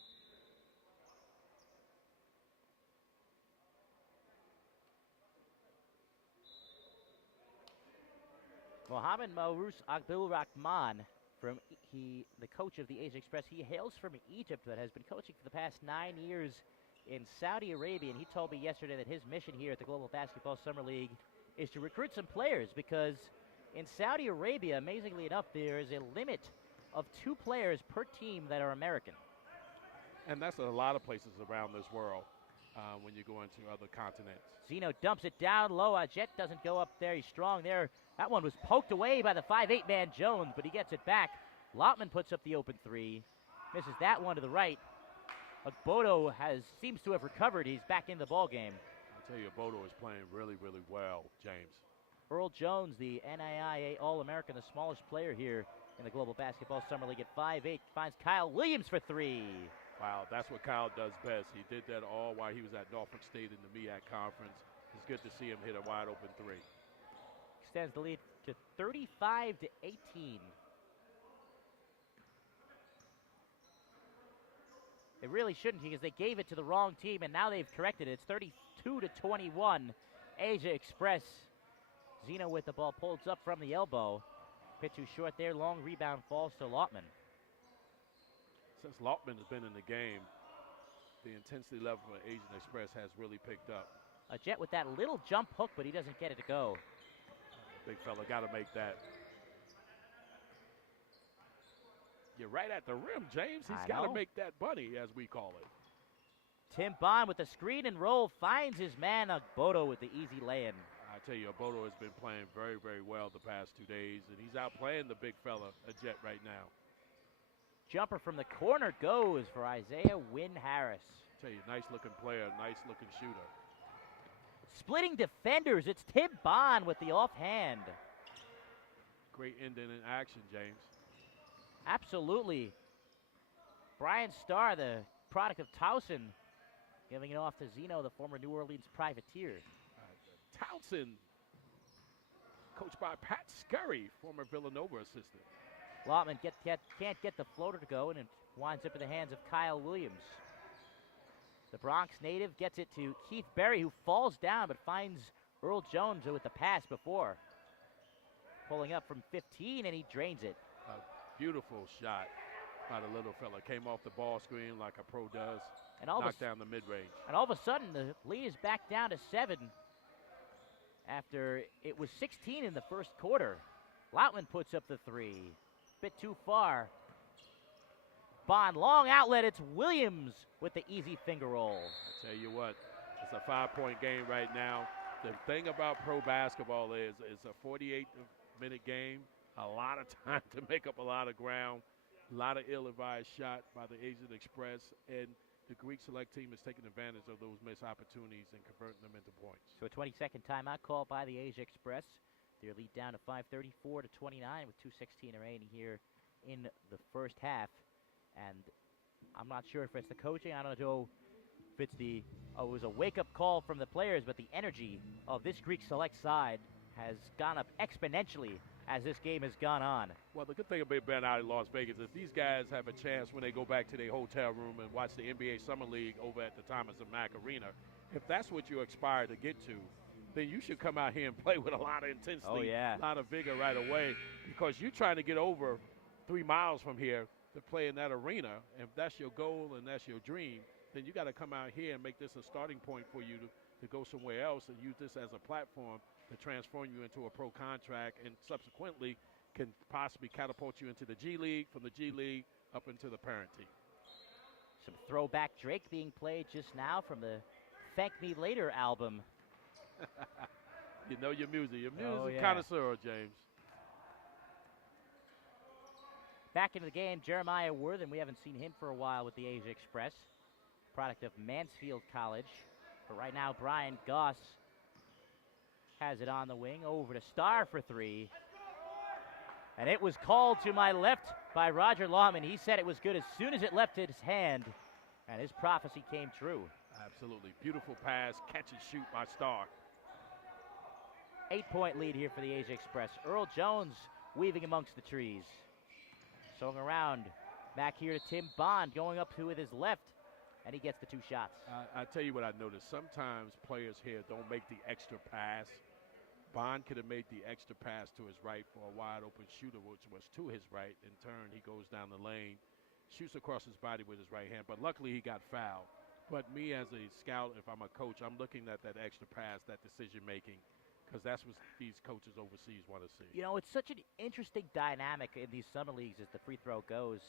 Mohamed Marouz Abdul Rahman, the coach of the Asia Express, he hails from Egypt but has been coaching for the past 9 years in Saudi Arabia, and he told me yesterday that his mission here at the Global Basketball Summer League is to recruit some players, because in Saudi Arabia, amazingly enough, there is a limit of 2 players per team that are American. And that's a lot of places around this world when you go into other continents. Zeno dumps it down low. Jet doesn't go up there. He's strong there. That one was poked away by the 5'8" man Jones, but he gets it back. Lotman puts up the open 3. Misses that one to the right. Agbodo seems to have recovered. He's back in the ball game. I'll tell you, Agbodo is playing really, really well, James. Earl Jones, the NAIA All-American, the smallest player here in the Global Basketball Summer League at 5'8", finds Kyle Williams for 3. Wow, that's what Kyle does best. He did that all while he was at Norfolk State in the MEAC conference. It's good to see him hit a wide open 3. Extends the lead to 35-18. It really shouldn't, because they gave it to the wrong team, and now they've corrected it. It's 32-21. Asia Express. Zeno with the ball, pulls up from the elbow. Bit too short there. Long rebound falls to Lotman. Since Lotman has been in the game, the intensity level for Asian Express has really picked up. A Jet with that little jump hook, but he doesn't get it to go. Big fella got to make that. You're right at the rim, James. He's got to make that bunny, as we call it. Tim Bond with the screen and roll finds his man Agbodo with the easy lay-in. I tell you, Agbodo has been playing very, very well the past 2 days, and he's outplaying the big fella, a Jet, right now. Jumper from the corner goes for Isaiah Wynn Harris. I tell you, nice-looking player, nice-looking shooter. Splitting defenders, it's Tim Bond with the offhand. Great ending in action, James. Absolutely. Brian Starr, the product of Towson, giving it off to Zeno, the former New Orleans privateer. Towson, coached by Pat Scurry, former Villanova assistant. Lotman can't get the floater to go, and it winds up in the hands of Kyle Williams. The Bronx native gets it to Keith Berry, who falls down but finds Earl Jones with the pass before. Pulling up from 15, and he drains it. A beautiful shot by the little fella. Came off the ball screen like a pro does. And knocked down the mid-range. And all of a sudden, the lead is back down to 7 after it was 16 in the first quarter. Loutman puts up the 3. Bit too far. Bond, long outlet. It's Williams with the easy finger roll. I tell you what, it's a 5-point game right now. The thing about pro basketball is it's a 48-minute game. A lot of time to make up a lot of ground. A lot of ill-advised shot by the Asian Express, and the Greek Select team is taking advantage of those missed opportunities and converting them into points. So a 20-second timeout call by the Asia Express. Their lead down to 5:34 to 29 with 2:16 remaining here in the first half. And I'm not sure if it's the coaching. I don't know if it's it was a wake-up call from the players, but the energy of this Greek Select side has gone up exponentially as this game has gone on. Well, the good thing about being out in Las Vegas is these guys have a chance when they go back to their hotel room and watch the NBA Summer League over at the Thomas & Mack Arena. If that's what you aspire to get to, then you should come out here and play with a lot of intensity, Oh, yeah. a lot of vigor right away, because you're trying to get over 3 miles from here to play in that arena. If that's your goal and that's your dream, then you got to come out here and make this a starting point for you to go somewhere else and use this as a platform to transform you into a pro contract and subsequently can possibly catapult you into the G League, from the G League up into the parent team. Some throwback Drake being played just now from the Thank Me Later album. You know your music. Your music Oh, yeah. connoisseur, James. Back into the game, Jeremiah Worthen. We haven't seen him for a while with the Asia Express, product of Mansfield College. But right now, Brian Goss has it on the wing, over to Starr for 3. And it was called to my left by Roger Lawman. He said it was good as soon as it left his hand, and his prophecy came true. Absolutely. Beautiful pass, catch and shoot by Starr. 8-point lead here for the Asia Express. Earl Jones weaving amongst the trees. Swung around. Back here to Tim Bond, going up to with his left, and he gets the 2 shots. I tell you what I noticed. Sometimes players here don't make the extra pass. Bond could have made the extra pass to his right for a wide open shooter, which was to his right. In turn, he goes down the lane, shoots across his body with his right hand. But luckily, he got fouled. But me as a scout, if I'm a coach, I'm looking at that extra pass, that decision making, because that's what these coaches overseas want to see. You know, it's such an interesting dynamic in these summer leagues as the free throw goes.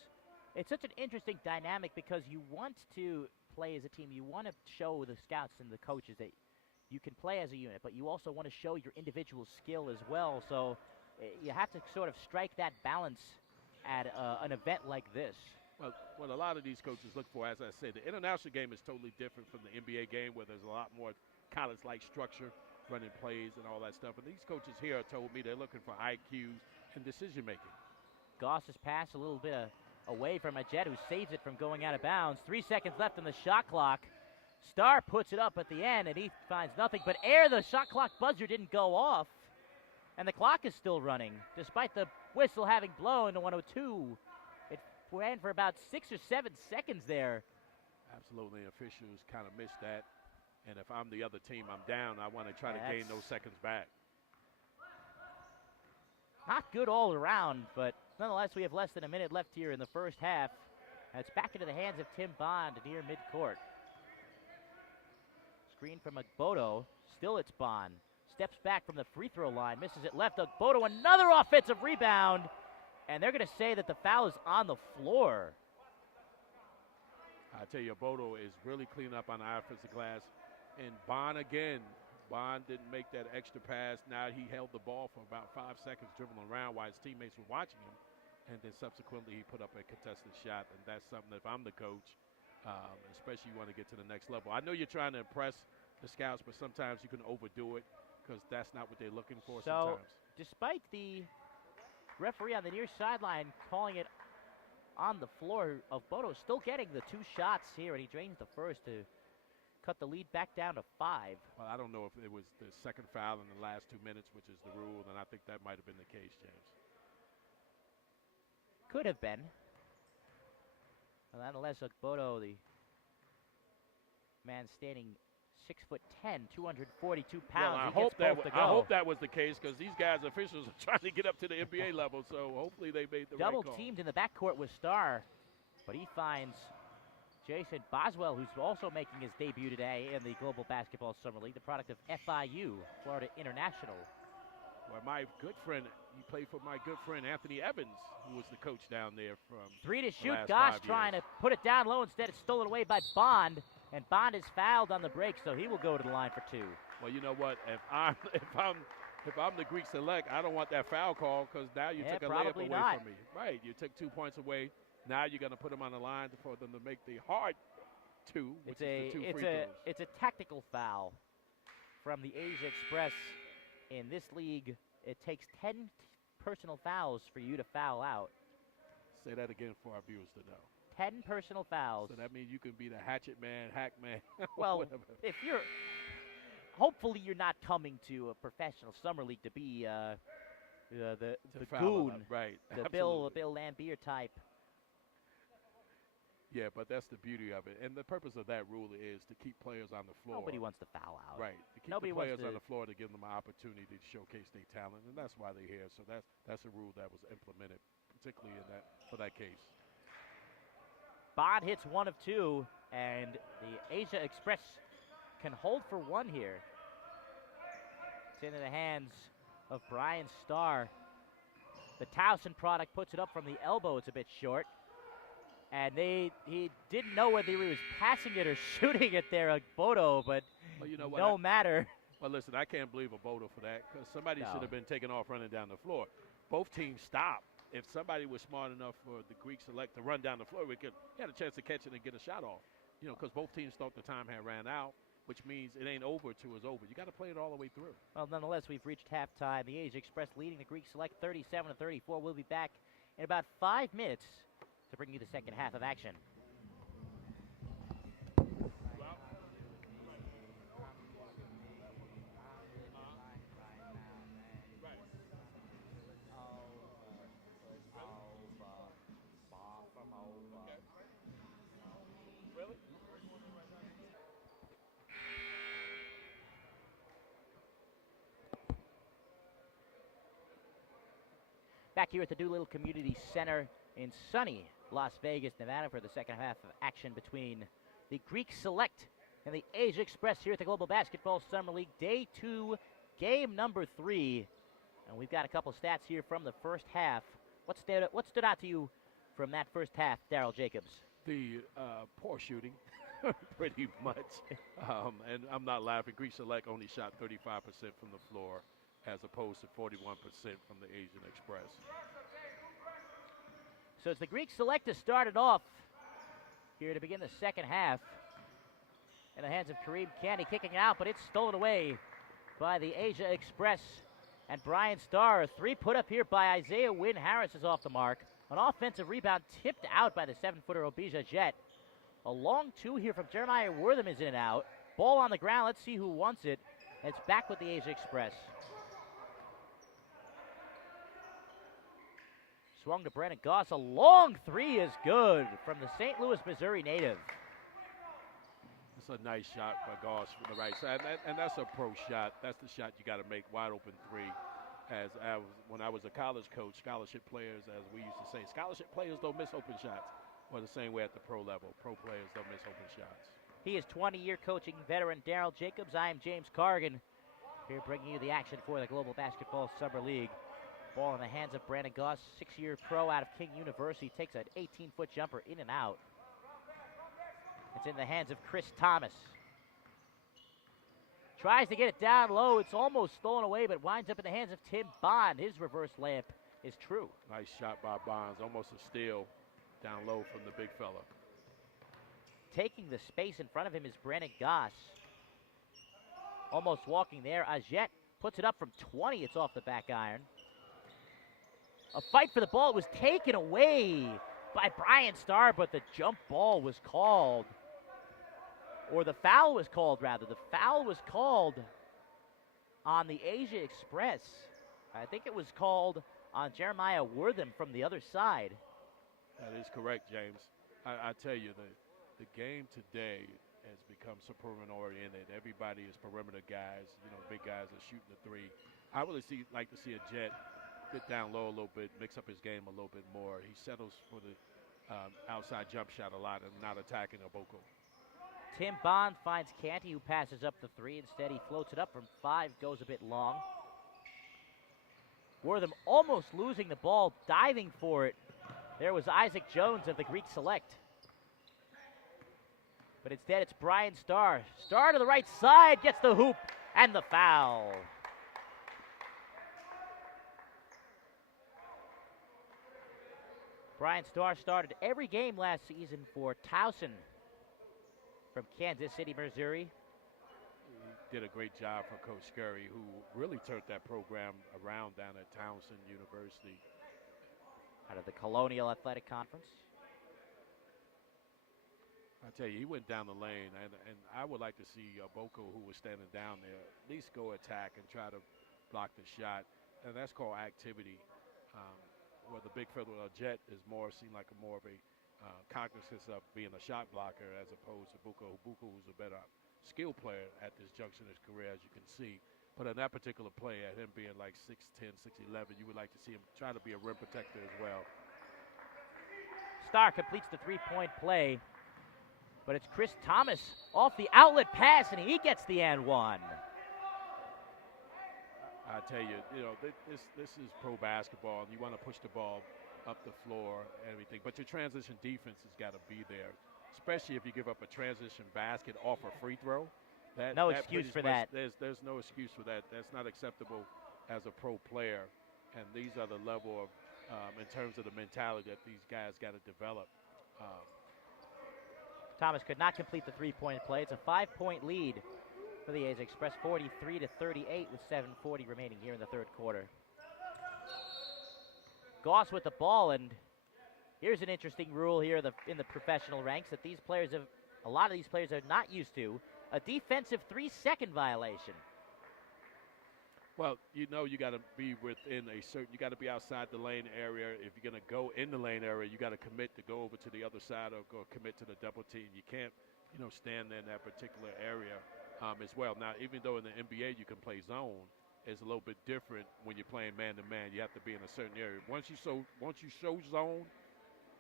It's such an interesting dynamic because you want to play as a team. You want to show the scouts and the coaches that you can play as a unit, but you also want to show your individual skill as well. So you have to sort of strike that balance at an event like this. Well, what a lot of these coaches look for, as I said, the international game is totally different from the NBA game, where there's a lot more college-like structure, running plays and all that stuff. And these coaches here told me they're looking for IQs and decision-making. Goss's pass a little bit away from Ajed, who saves it from going out of bounds. 3 seconds left on the shot clock. Starr puts it up at the end, and he finds nothing but air. The shot clock buzzer didn't go off, and the clock is still running. Despite the whistle having blown to 102, it ran for about 6 or 7 seconds there. Absolutely. Officials kind of missed that. And if I'm the other team, I'm down. I want to try to gain those seconds back. Not good all around, but nonetheless, we have less than a minute left here in the first half. And it's back into the hands of Tim Bond near midcourt. Screen from Agbodo. Still it's Bond. Steps back from the free throw line. Misses it left. Agbodo, another offensive rebound. And they're going to say that the foul is on the floor. I tell you, Agbodo is really cleaning up on the offensive glass. And Bond again. Bond didn't make that extra pass. Now he held the ball for about 5 seconds, dribbling around while his teammates were watching him. And then subsequently he put up a contested shot. And that's something that if I'm the coach, especially you want to get to the next level. I know you're trying to impress the scouts, but sometimes you can overdo it because that's not what they're looking for sometimes. Despite the referee on the near sideline calling it on the floor, Agbodo still getting the 2 shots here, and he drains the first to cut the lead back down to 5. Well, I don't know if it was the second foul in the last 2 minutes, which is the rule, and I think that might have been the case, James. Could have been. Nonetheless, Agbodo, the man standing 6'10", 242 pounds. Well, I hope that was the case because these guys, officials, are trying to get up to the NBA level, so hopefully they made the right call. Double teamed in the backcourt with Starr, but he finds Jason Boswell, who's also making his debut today in the Global Basketball Summer League, the product of FIU, Florida International. Well, my good friend, he played for my good friend Anthony Evans, who was the coach down there from 3 to shoot. the last Goss 5 trying years. to put it down low. Instead, it's stolen away by Bond, and Bond is fouled on the break, so he will go to the line for 2. Well, you know what? If I'm the Greek select, I don't want that foul call because now you took a layup away from me. Right, you took 2 points away. Now you're going to put them on the line for them to make the hard 2, which is the 2 free throws. It's a tactical foul from the Asia Express. In this league, it takes 10 personal fouls for you to foul out. Say that again for our viewers to know. 10 personal fouls. So that means you can be the hatchet man, hack man. Well, whatever. if you're, hopefully you're not coming to a professional summer league to be the foul goon, out, right? the Absolutely. Bill Lambier type. Yeah, but that's the beauty of it. And the purpose of that rule is to keep players on the floor. Nobody wants to foul out. Right. To keep Nobody the players wants to, on the floor to give them an opportunity to showcase their talent, and that's why they're here. So that's a rule that was implemented, particularly in for that case. Bond hits 1 of 2, and the Asia Express can hold for 1 here. It's into the hands of Brian Starr. The Towson product puts it up from the elbow. It's a bit short. And he didn't know whether he was passing it or shooting it there, Bodo, but well, you know what, no matter. Well, listen, I can't believe a Bodo for that because somebody should have been taken off running down the floor. Both teams stopped. If somebody was smart enough for the Greek select to run down the floor, he had a chance to catch it and get a shot off. You know, because both teams thought the time had ran out, which means it ain't over till it's over. You got to play it all the way through. Well, nonetheless, we've reached halftime. The Asia Express leading the Greek select 37-34. We'll be back in about 5 minutes to bring you the second half of action. Back here at the Doolittle Community Center in sunny Las Vegas, Nevada for the second half of action between the Greek Select and the Asia Express here at the Global Basketball Summer League. Day 2, game number 3. And we've got a couple stats here from the first half. What stood out to you from that first half, Daryl Jacobs? The poor shooting, pretty much. And I'm not laughing. Greek Select only shot 35% from the floor, as opposed to 41% from the Asian Express. So it's the Greek Select that started off here to begin the second half. In the hands of Kareem Candy, kicking it out, but it's stolen away by the Asia Express. And Brian Starr, a 3 put up here by Isaiah Wynn Harris is off the mark. An offensive rebound tipped out by the 7-footer Obija Jet. A long 2 here from Jeremiah Wortham is in and out. Ball on the ground. Let's see who wants it. It's back with the Asia Express. Swung to Brandon Goss. A long 3 is good from the St. Louis, Missouri native. It's a nice shot by Goss from the right side, and that's a pro shot. That's the shot you got to make, wide open 3. When I was a college coach, scholarship players, as we used to say, scholarship players don't miss open shots. Well, the same way at the pro level, pro players don't miss open shots. He is 20-year coaching veteran Daryl Jacobs. I am James Cargan, here bringing you the action for the Global Basketball Summer League. Ball in the hands of Brandon Goss, 6-year pro out of King University, takes an 18-foot jumper in and out. It's in the hands of Chris Thomas. Tries to get it down low. It's almost stolen away, but winds up in the hands of Tim Bond. His reverse layup is true. Nice shot by Bonds. Almost a steal down low from the big fella. Taking the space in front of him is Brandon Goss. Almost walking there. Ajet puts it up from 20. It's off the back iron. A fight for the ball. It was taken away by Brian Starr, but the jump ball was called. Or the foul was called, rather. The foul was called on the Asia Express. I think it was called on Jeremiah Wortham from the other side. That is correct, James. I tell you, the game today has become perimeter-oriented. Everybody is perimeter guys. You know, big guys are shooting the 3. I would like to see a Jet get down low a little bit, mix up his game a little bit more. He settles for the outside jump shot a lot and not attacking Oboko. Tim Bond finds Canty, who passes up the 3. Instead, he floats it up from 5, goes a bit long. Wortham almost losing the ball, diving for it. There was Isaac Jones of the Greek Select. But instead, it's Brian Starr. Starr to the right side, gets the hoop and the foul. Brian Starr started every game last season for Towson from Kansas City, Missouri. He did a great job for Coach Scurry, who really turned that program around down at Towson University. Out of the Colonial Athletic Conference. I tell you, he went down the lane, and I would like to see Boko, who was standing down there, at least go attack and try to block the shot, and that's called activity. Where the big fella Jet is more seen like more of a cognizance of being a shot blocker as opposed to Buko. Buko, who's a better skill player at this junction of his career, as you can see. But in that particular play, at him being like 6'10", 6'11", you would like to see him try to be a rim protector as well. Starr completes the three-point play, but it's Chris Thomas off the outlet pass, and he gets the and one. I tell you, this is pro basketball, and you want to push the ball up the floor and everything. But your transition defense has got to be there, especially if you give up a transition basket off a free throw. No excuse for that. There's no excuse for that. That's not acceptable as a pro player. And these are the level of, in terms of the mentality that these guys got to develop. Thomas could not complete the three-point play. It's a 5-point lead for the A's Express, 43-38 with 7:40 remaining here in the third quarter. Goss with the ball, and here's an interesting rule here in the professional ranks that a lot of these players are not used to. A defensive 3-second violation. Well, you got to be within you got to be outside the lane area. If you're going to go in the lane area, you got to commit to go over to the other side or commit to the double team. You can't, stand there in that particular area as well. Now, even though in the NBA you can play zone, it's a little bit different when you're playing man-to-man. You have to be in a certain area. Once you show zone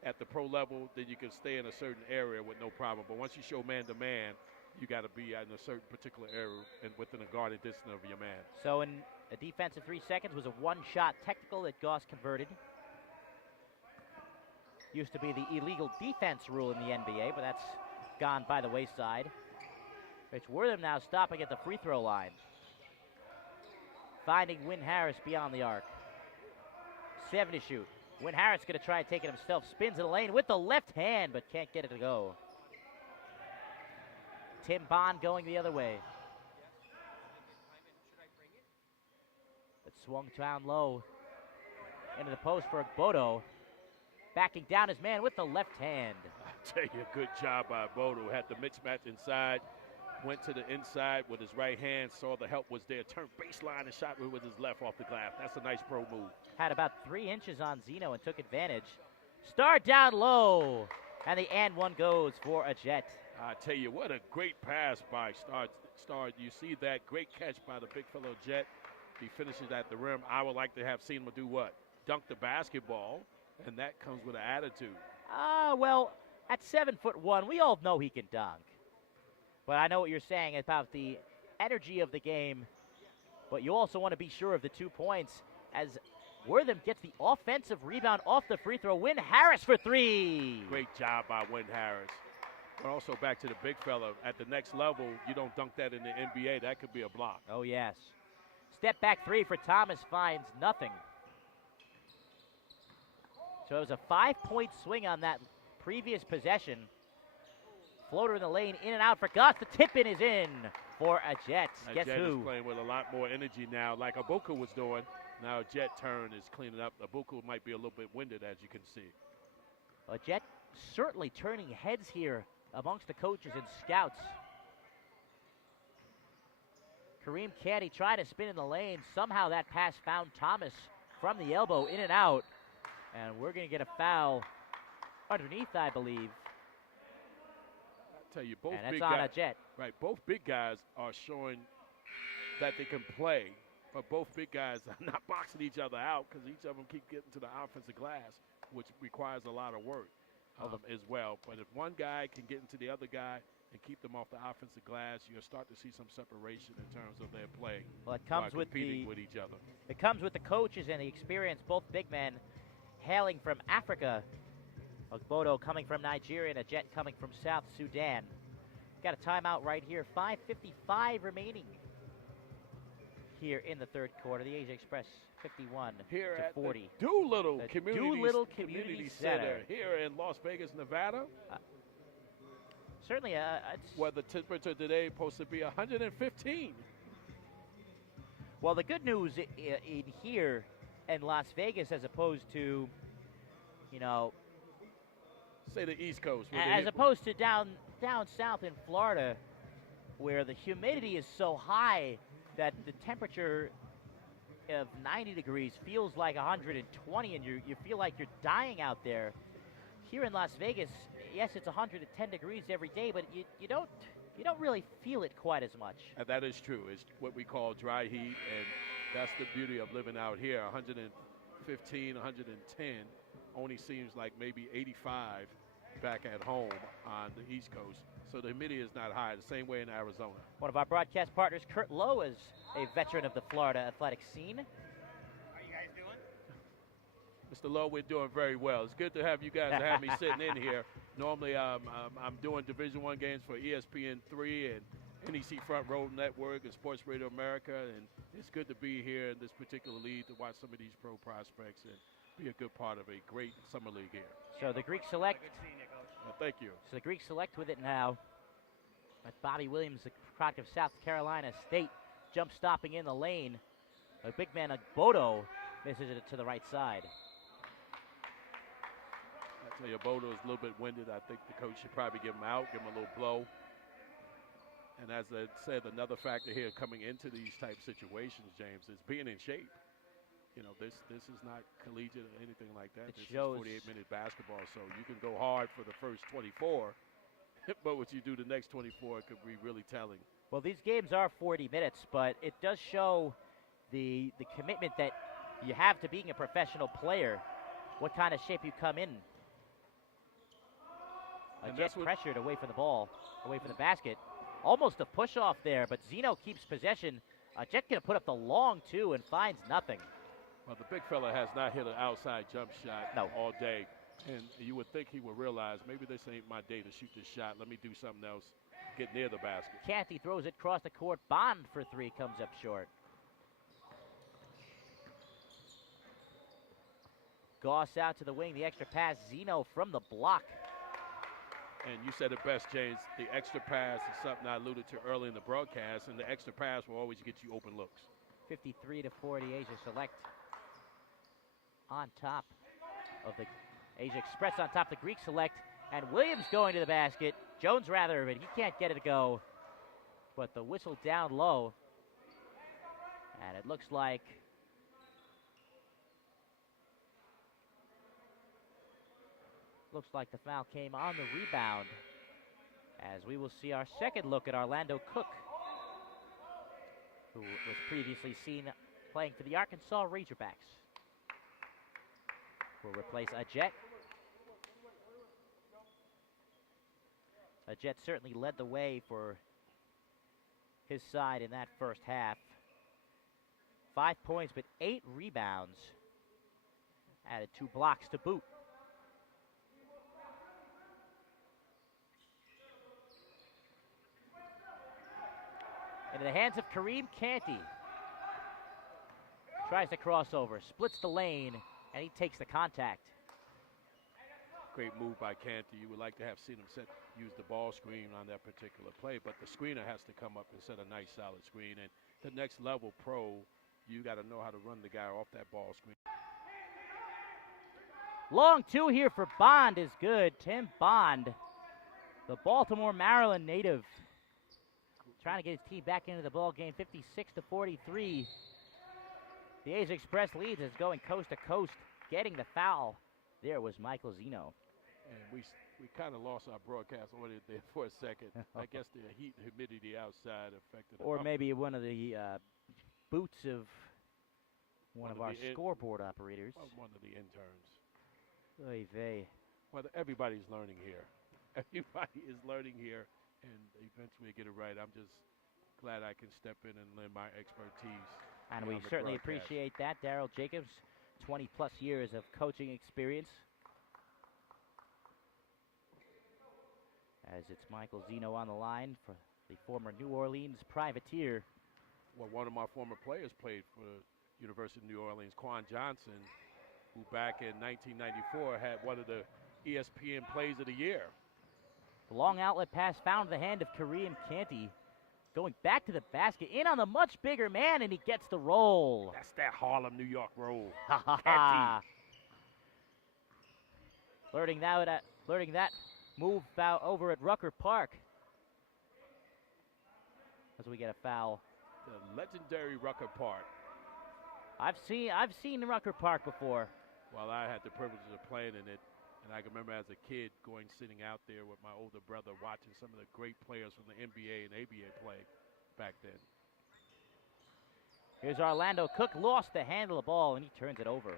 at the pro level, then you can stay in a certain area with no problem. But once you show man-to-man, you got to be in a certain particular area and within a guarded distance of your man. So in a defensive 3 seconds was a one-shot technical that Goss converted. Used to be the illegal defense rule in the NBA, but that's gone by the wayside. Rich Wortham now stopping at the free throw line. Finding Wynn Harris beyond the arc. 7 to shoot. Wynn Harris going to try and take it himself. Spins in the lane with the left hand, but can't get it to go. Tim Bond going the other way. But swung down low into the post for Bodo. Backing down his man with the left hand. I tell you, good job by Bodo. Had the mismatch inside. Went to the inside with his right hand. Saw the help was there. Turned baseline and shot with his left off the glass. That's a nice pro move. Had about 3 inches on Zeno and took advantage. Starr down low. And the and one goes for a Jet. I tell you, what a great pass by Starr. You see that great catch by the big fellow Jet. He finishes at the rim. I would like to have seen him do what? Dunk the basketball, and that comes with an attitude. Well, at 7'1", we all know he can dunk. But I know what you're saying about the energy of the game. But you also want to be sure of the 2 points as Wortham gets the offensive rebound off the free throw. Wynn Harris for 3. Great job by Wynn Harris. But also back to the big fella. At the next level, you don't dunk that in the NBA. That could be a block. Oh, yes. Step back 3 for Thomas finds nothing. So it was a 5-point swing on that previous possession. Floater in the lane, in and out for Goss. The tip-in is in for a Jet. Guess Jet who? is playing with a lot more energy now, like Abuka was doing. Now Jet turn is cleaning up. Abuka might be a little bit winded, as you can see. A Jet certainly turning heads here amongst the coaches and scouts. Kareem Caddy tried to spin in the lane. Somehow that pass found Thomas from the elbow, in and out. And we're going to get a foul underneath, I believe. Tell you, both and big that's on guys, a Jet. Right, both big guys are showing that they can play, but both big guys are not boxing each other out because each of them keep getting to the offensive glass, which requires a lot of work as well. But if one guy can get into the other guy and keep them off the offensive glass, you'll start to see some separation in terms of their play. Well, it comes with competing with each other. It comes with the coaches and the experience. Both big men hailing from Africa. Ogbodo coming from Nigeria and a Jet coming from South Sudan. Got a timeout right here. 5:55 remaining here in the third quarter. The Asia Express 51 here to at 40. The Doolittle Community Center here in Las Vegas, Nevada. Certainly, where the temperature today is supposed to be 115. Well, the good news in here in Las Vegas, as opposed to, say the East Coast, as opposed to down south in Florida, where the humidity is so high that the temperature of 90 degrees feels like 120, and you feel like you're dying out there. here in Las Vegas, yes, it's 110 degrees every day, but you don't really feel it quite as much. And that is true. It's what we call dry heat, and that's the beauty of living out here. 115, 110 only seems like maybe 85 back at home on the East Coast. So the humidity is not high, the same way in Arizona. One of our broadcast partners, Kurt Lowe, is a veteran of the Florida athletic scene. How you guys doing? Mr. Lowe, we're doing very well. It's good to have you guys to have me sitting in here. Normally, I'm doing Division I games for ESPN3 and NEC Front Row Network and Sports Radio America, and it's good to be here in this particular league to watch some of these pro prospects and be a good part of a great summer league here. So the Greek Select. Good seeing you, Coach. Thank you. So the Greek Select with it now. That's Bobby Williams, the product of South Carolina State, jump stopping in the lane. A big man, Bodo, misses it to the right side. I tell you, Bodo is a little bit winded. I think the coach should probably give him out, give him a little blow. And as I said, another factor here coming into these type situations, James, is being in shape. You know, this is not collegiate or anything like that. This is 48-minute basketball, so you can go hard for the first 24, but what you do the next 24 could be really telling. Well, these games are 40 minutes, but it does show the commitment that you have to being a professional player, what kind of shape you come in. Jet pressured away from the ball, away from the basket. Almost a push-off there, but Zeno keeps possession. Jet going to put up the long two and finds nothing. Well, the big fella has not hit an outside jump shot all day. And you would think he would realize, maybe this ain't my day to shoot this shot. Let me do something else, get near the basket. Canty throws it across the court. Bond for three comes up short. Goss out to the wing, the extra pass. Zeno from the block. And you said it best, James. The extra pass is something I alluded to early in the broadcast, and the extra pass will always get you open looks. 53-40, Asia Select on top of the Asia Express on top of the Greek Select, and Williams going to the basket. Jones rather, but he can't get it to go. But the whistle down low, and it looks like the foul came on the rebound, as we will see our second look at Orlando Cook, who was previously seen playing for the Arkansas Razorbacks. Will replace Jet. Jet certainly led the way for his side in that first half. 5 points, but 8 rebounds. Added 2 blocks to boot. Into the hands of Kareem Canty. Tries to cross over, splits the lane, and he takes the contact. Great move by Canty. You would like to have seen him use the ball screen on that particular play, but the screener has to come up and set a nice solid screen. And the next level pro, you got to know how to run the guy off that ball screen. Long two here for Bond is good. Tim Bond, the Baltimore, Maryland native, trying to get his team back into the ball game. 56-43. The Asia Express leads is going coast to coast. Getting the foul there was Michael Zeno. And we kind of lost our broadcast order there for a second. I guess the heat and humidity outside affected it. Or maybe one of the boots of one of our scoreboard operators. One of the interns. Oy vey. Well, everybody's learning here. Everybody is learning here, and eventually get it right. I'm just glad I can step in and lend my expertise. And we certainly appreciate that. Daryl Jacobs, 20-plus years of coaching experience. As it's Michael Zeno on the line for the former New Orleans Privateer. Well, one of my former players played for University of New Orleans, Quan Johnson, who back in 1994 had one of the ESPN Plays of the Year. The long outlet pass found the hand of Kareem Canty. Going back to the basket, in on the much bigger man, and he gets the roll. That's that Harlem, New York roll. Learning that move foul over at Rucker Park. As we get a foul. The legendary Rucker Park. I've seen Rucker Park before. Well, I had the privilege of playing in it And I can remember as a kid sitting out there with my older brother watching some of the great players from the NBA and ABA play back then. Here's Orlando. Cook lost the handle of the ball, and he turns it over.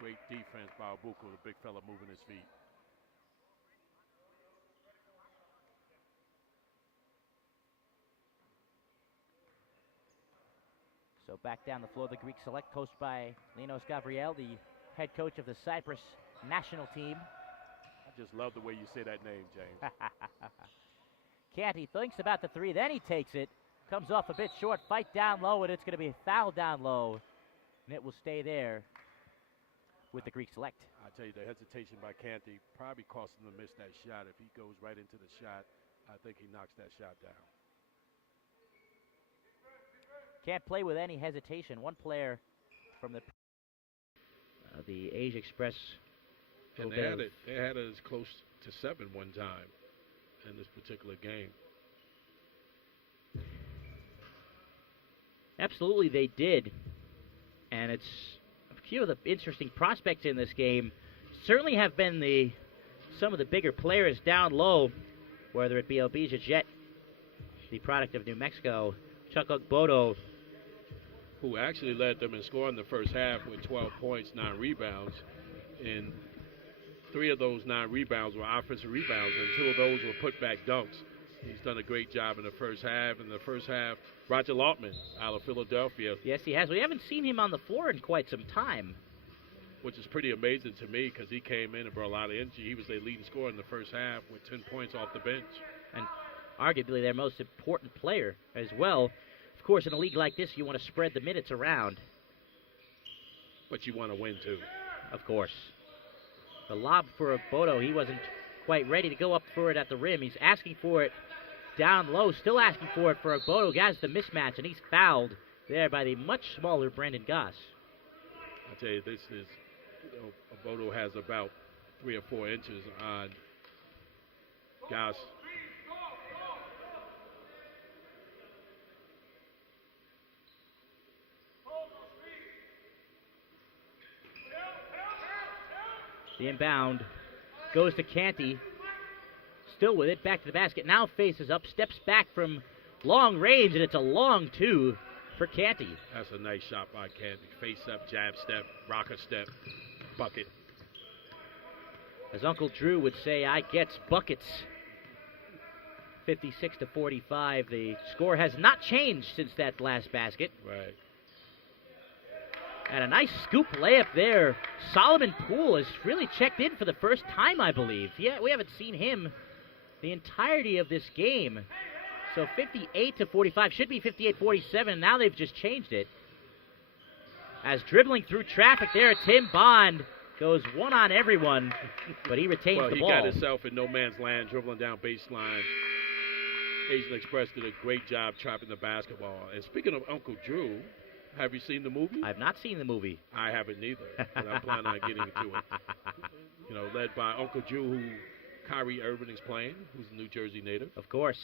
Great defense by Abuko, the big fella moving his feet. So back down the floor, the Greek Select, coached by Linos Gavriel, the head coach of the Cyprus national team. I just love the way you say that name, James. Canty thinks about the three, then he takes it. Comes off a bit short, fight down low, and it's going to be a foul down low. And it will stay there with the Greek Select. I tell you, the hesitation by Canty probably cost him to miss that shot. If he goes right into the shot, I think he knocks that shot down. Can't play with any hesitation. One player from the Asia Express. And they had it as close to 7 one time in this particular game. Absolutely, they did. And it's a few of the interesting prospects in this game certainly have been some of the bigger players down low, whether it be Elbija Jet, the product of New Mexico, Chuck Ogbodo, who actually led them in scoring the first half with 12 points, 9 rebounds. And 3 of those 9 rebounds were offensive rebounds, and 2 of those were putback dunks. He's done a great job in the first half. In the first half, Roger Lautman out of Philadelphia. Yes, he has. We haven't seen him on the floor in quite some time. Which is pretty amazing to me because he came in and brought a lot of energy. He was their leading scorer in the first half with 10 points off the bench. And arguably their most important player as well. Of course, in a league like this, you want to spread the minutes around. But you want to win, too. Of course. The lob for Ogbodo, he wasn't quite ready to go up for it at the rim. He's asking for it down low, still asking for it for Ogbodo. Has the mismatch, and he's fouled there by the much smaller Brandon Goss. I tell you, this is, Ogbodo has about 3 or 4 inches on Goss. The inbound goes to Canty. Still with it, back to the basket. Now faces up, steps back from long range, and it's a long 2 for Canty. That's a nice shot by Canty. Face up, jab step, rocker step, bucket. As Uncle Drew would say, I gets buckets. 56-45. The score has not changed since that last basket. Right. And a nice scoop layup there. Solomon Poole has really checked in for the first time, I believe. Yeah, we haven't seen him the entirety of this game. So 58-45, should be 58-47. Now they've just changed it. As dribbling through traffic there, Tim Bond goes one on everyone, but he retains the ball. Well, he got himself in no man's land, dribbling down baseline. Asian Express did a great job trapping the basketball. And speaking of Uncle Drew, have you seen the movie? I've not seen the movie. I haven't either, but I'm planning on getting into it. You know, led by Uncle Drew, who Kyrie Irving is playing, who's a New Jersey native. Of course.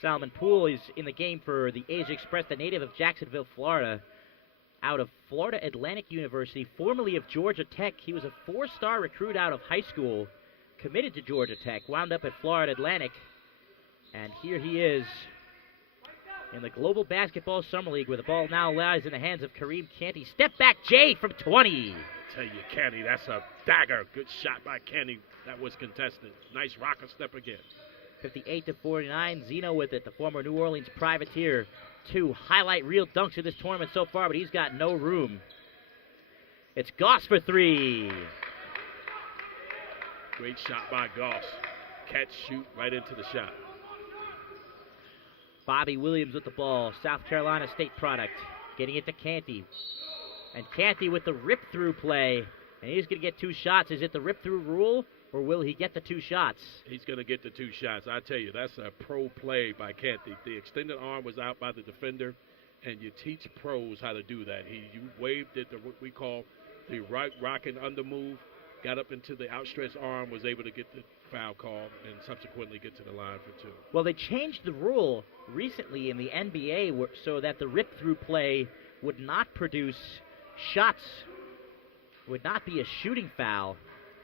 Solomon Poole is in the game for the Asia Express, the native of Jacksonville, Florida, out of Florida Atlantic University, formerly of Georgia Tech. He was a 4-star recruit out of high school, committed to Georgia Tech, wound up at Florida Atlantic, and here he is in the Global Basketball Summer League, where the ball now lies in the hands of Kareem Canty. Step back, Jay, from 20. I tell you, Canty, that's a dagger. Good shot by Canty. That was contested. Nice rocker step again. 58-49. Zeno with it, the former New Orleans Privateer. 2 highlight reel dunks in this tournament so far, but he's got no room. It's Goss for 3. Great shot by Goss. Catch, shoot, right into the shot. Bobby Williams with the ball, South Carolina State product, getting it to Canty. And Canty with the rip-through play, and he's going to get 2 shots. Is it the rip-through rule, or will he get the 2 shots? He's going to get the 2 shots. I tell you, that's a pro play by Canty. The extended arm was out by the defender, and you teach pros how to do that. You waved it, what we call the right rocking under move, got up into the outstretched arm, was able to get the foul call, and subsequently get to the line for 2. Well, they changed the rule recently in the NBA so that the rip-through play would not produce shots, would not be a shooting foul,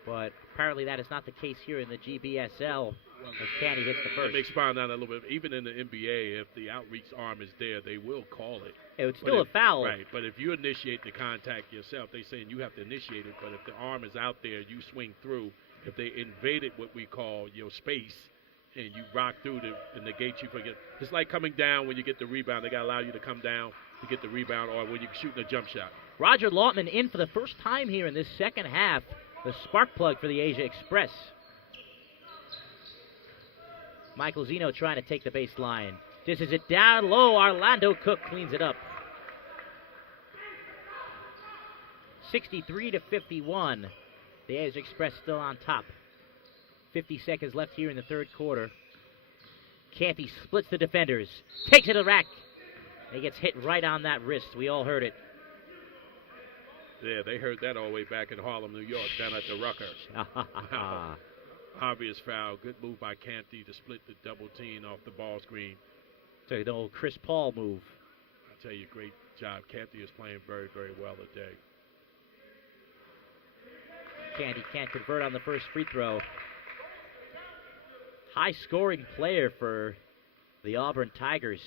But apparently that is not the case here in the GBSL. As Canty hits the Let me first. expound on that a little bit. Even in the NBA, if the outreach arm is there, they will call it. It's still a foul. Right, but if you initiate the contact yourself, they're saying you have to initiate it. But if the arm is out there, you swing through. If they invaded what we call your space, and you rock through to negate you forget. It's like coming down when you get the rebound. They got to allow you to come down to get the rebound, or when you're shooting a jump shot. Roger Lautman in for the first time here in this second half. The spark plug for the Asia Express. Michael Zeno trying to take the baseline. This is it down low. Orlando Cook cleans it up. 63-51. The Asia Express still on top. 50 seconds left here in the third quarter. Canty splits the defenders. Takes it to the rack. He gets hit right on that wrist. We all heard it. Yeah, they heard that all the way back in Harlem, New York, down at the Rucker. Obvious foul. Good move by Canty to split the double team off the ball screen. So the old Chris Paul move. I tell you, great job. Canty is playing very, very well today. Canty can't convert on the first free throw. High-scoring player for the Auburn Tigers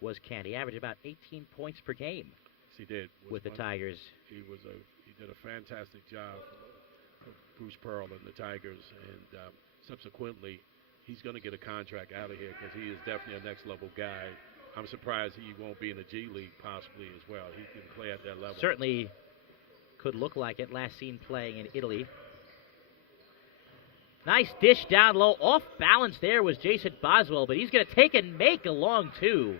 was Canty. Averaged about 18 points per game. Yes, he did. With the Tigers. He did a fantastic job for Bruce Pearl and the Tigers, and subsequently, he's going to get a contract out of here because he is definitely a next-level guy. I'm surprised he won't be in the G League possibly as well. He can play at that level. Certainly could look like it. Last seen playing in Italy. Nice dish down low. Off balance there was Jason Boswell, but he's going to take and make a long two.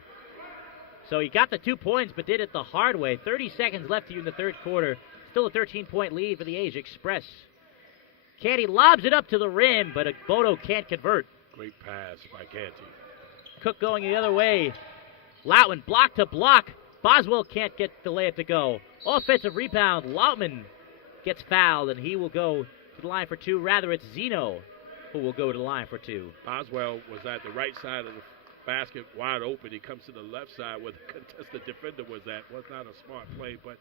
So he got the 2 points, but did it the hard way. 30 seconds left here in the third quarter. Still a 13-point lead for the Asia Express. Canty lobs it up to the rim, but Bodo can't convert. Great pass by Canty. Cook going the other way. Lautman block to block. Boswell can't get the layup to go. Offensive rebound. Lautman gets fouled, and he will go to the line for two. Rather, it's Zeno who will go to the line for two. Boswell was at the right side of the basket, wide open. He comes to the left side where the contested defender was at. Was not a smart play, but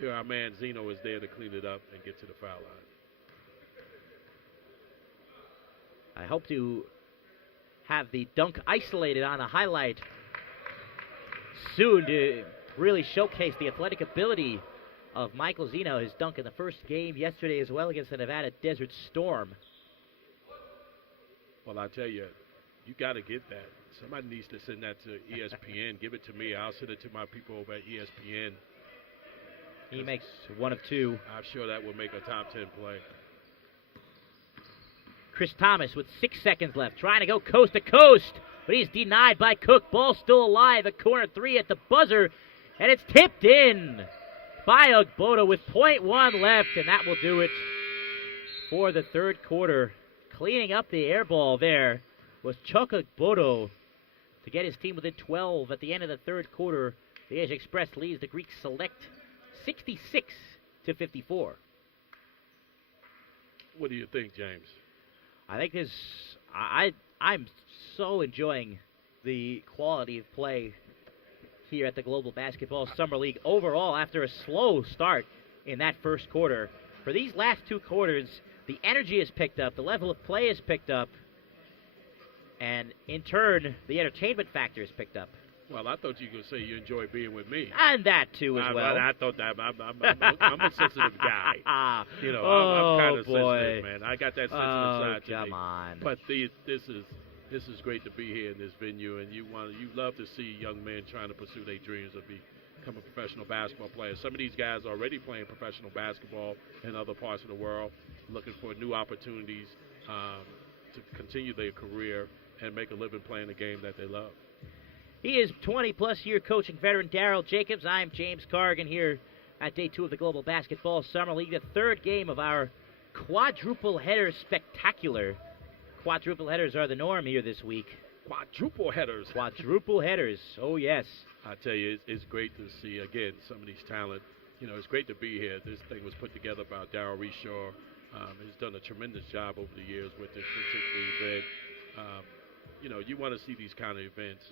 there our man Zeno is there to clean it up and get to the foul line. I hope to have the dunk isolated on a highlight soon to really showcase the athletic ability of Michael Zeno. His dunk in the first game yesterday as well against the Nevada Desert Storm. Well, I tell you, you got to get that. Somebody needs to send that to ESPN. Give it to me. I'll send it to my people over at ESPN. He makes one of two. I'm sure that will make a top 10 play. Chris Thomas with 6 seconds left, trying to go coast to coast, but he's denied by Cook. Ball still alive. A corner three at the buzzer, and it's tipped in by Ogbodo with .1 left, and that will do it for the third quarter. Cleaning up the air ball there was Chuck Ogbodo to get his team within 12 at the end of the third quarter. The Asia Express leads the Greek Select 66-54. What do you think, James? I think this. I'm so enjoying the quality of play here at the Global Basketball Summer League overall after a slow start in that first quarter. For these last two quarters, the energy has picked up, the level of play has picked up, and in turn, the entertainment factor has picked up. Well, I thought you were going to say you enjoy being with me. And that, too, as well. I thought that. I'm a sensitive guy. You know, I'm kind of sensitive, man. I got that sensitive side to me. Come on. But this is great to be here in this venue, and you love to see young men trying to pursue their dreams of become a professional basketball player. Some of these guys are already playing professional basketball in other parts of the world, looking for new opportunities to continue their career and make a living playing the game that they love. He is 20-plus year coaching veteran Daryl Jacobs. I'm James Cargan here at Day 2 of the Global Basketball Summer League, the third game of our quadruple header spectacular. Quadruple headers are the norm here this week. Quadruple headers. Quadruple headers. Oh, yes. I tell you, it's great to see, again, some of these talent. You know, it's great to be here. This thing was put together by Darryl Reshaw. He's done a tremendous job over the years with this particular event. You know, you want to see these kind of events.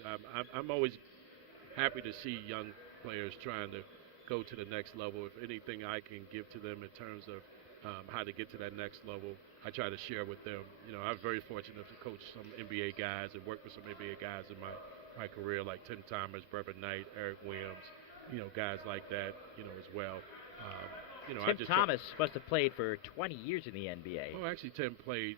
I'm always happy to see young players trying to go to the next level. If anything I can give to them in terms of how to get to that next level. I try to share with them. You know, I was very fortunate to coach some NBA guys and work with some NBA guys in my career, like Tim Thomas, Brevin Knight, Eric Williams, you know, guys like that, you know, as well. You know, Tim Thomas must have played for 20 years in the NBA. Oh, actually, Tim played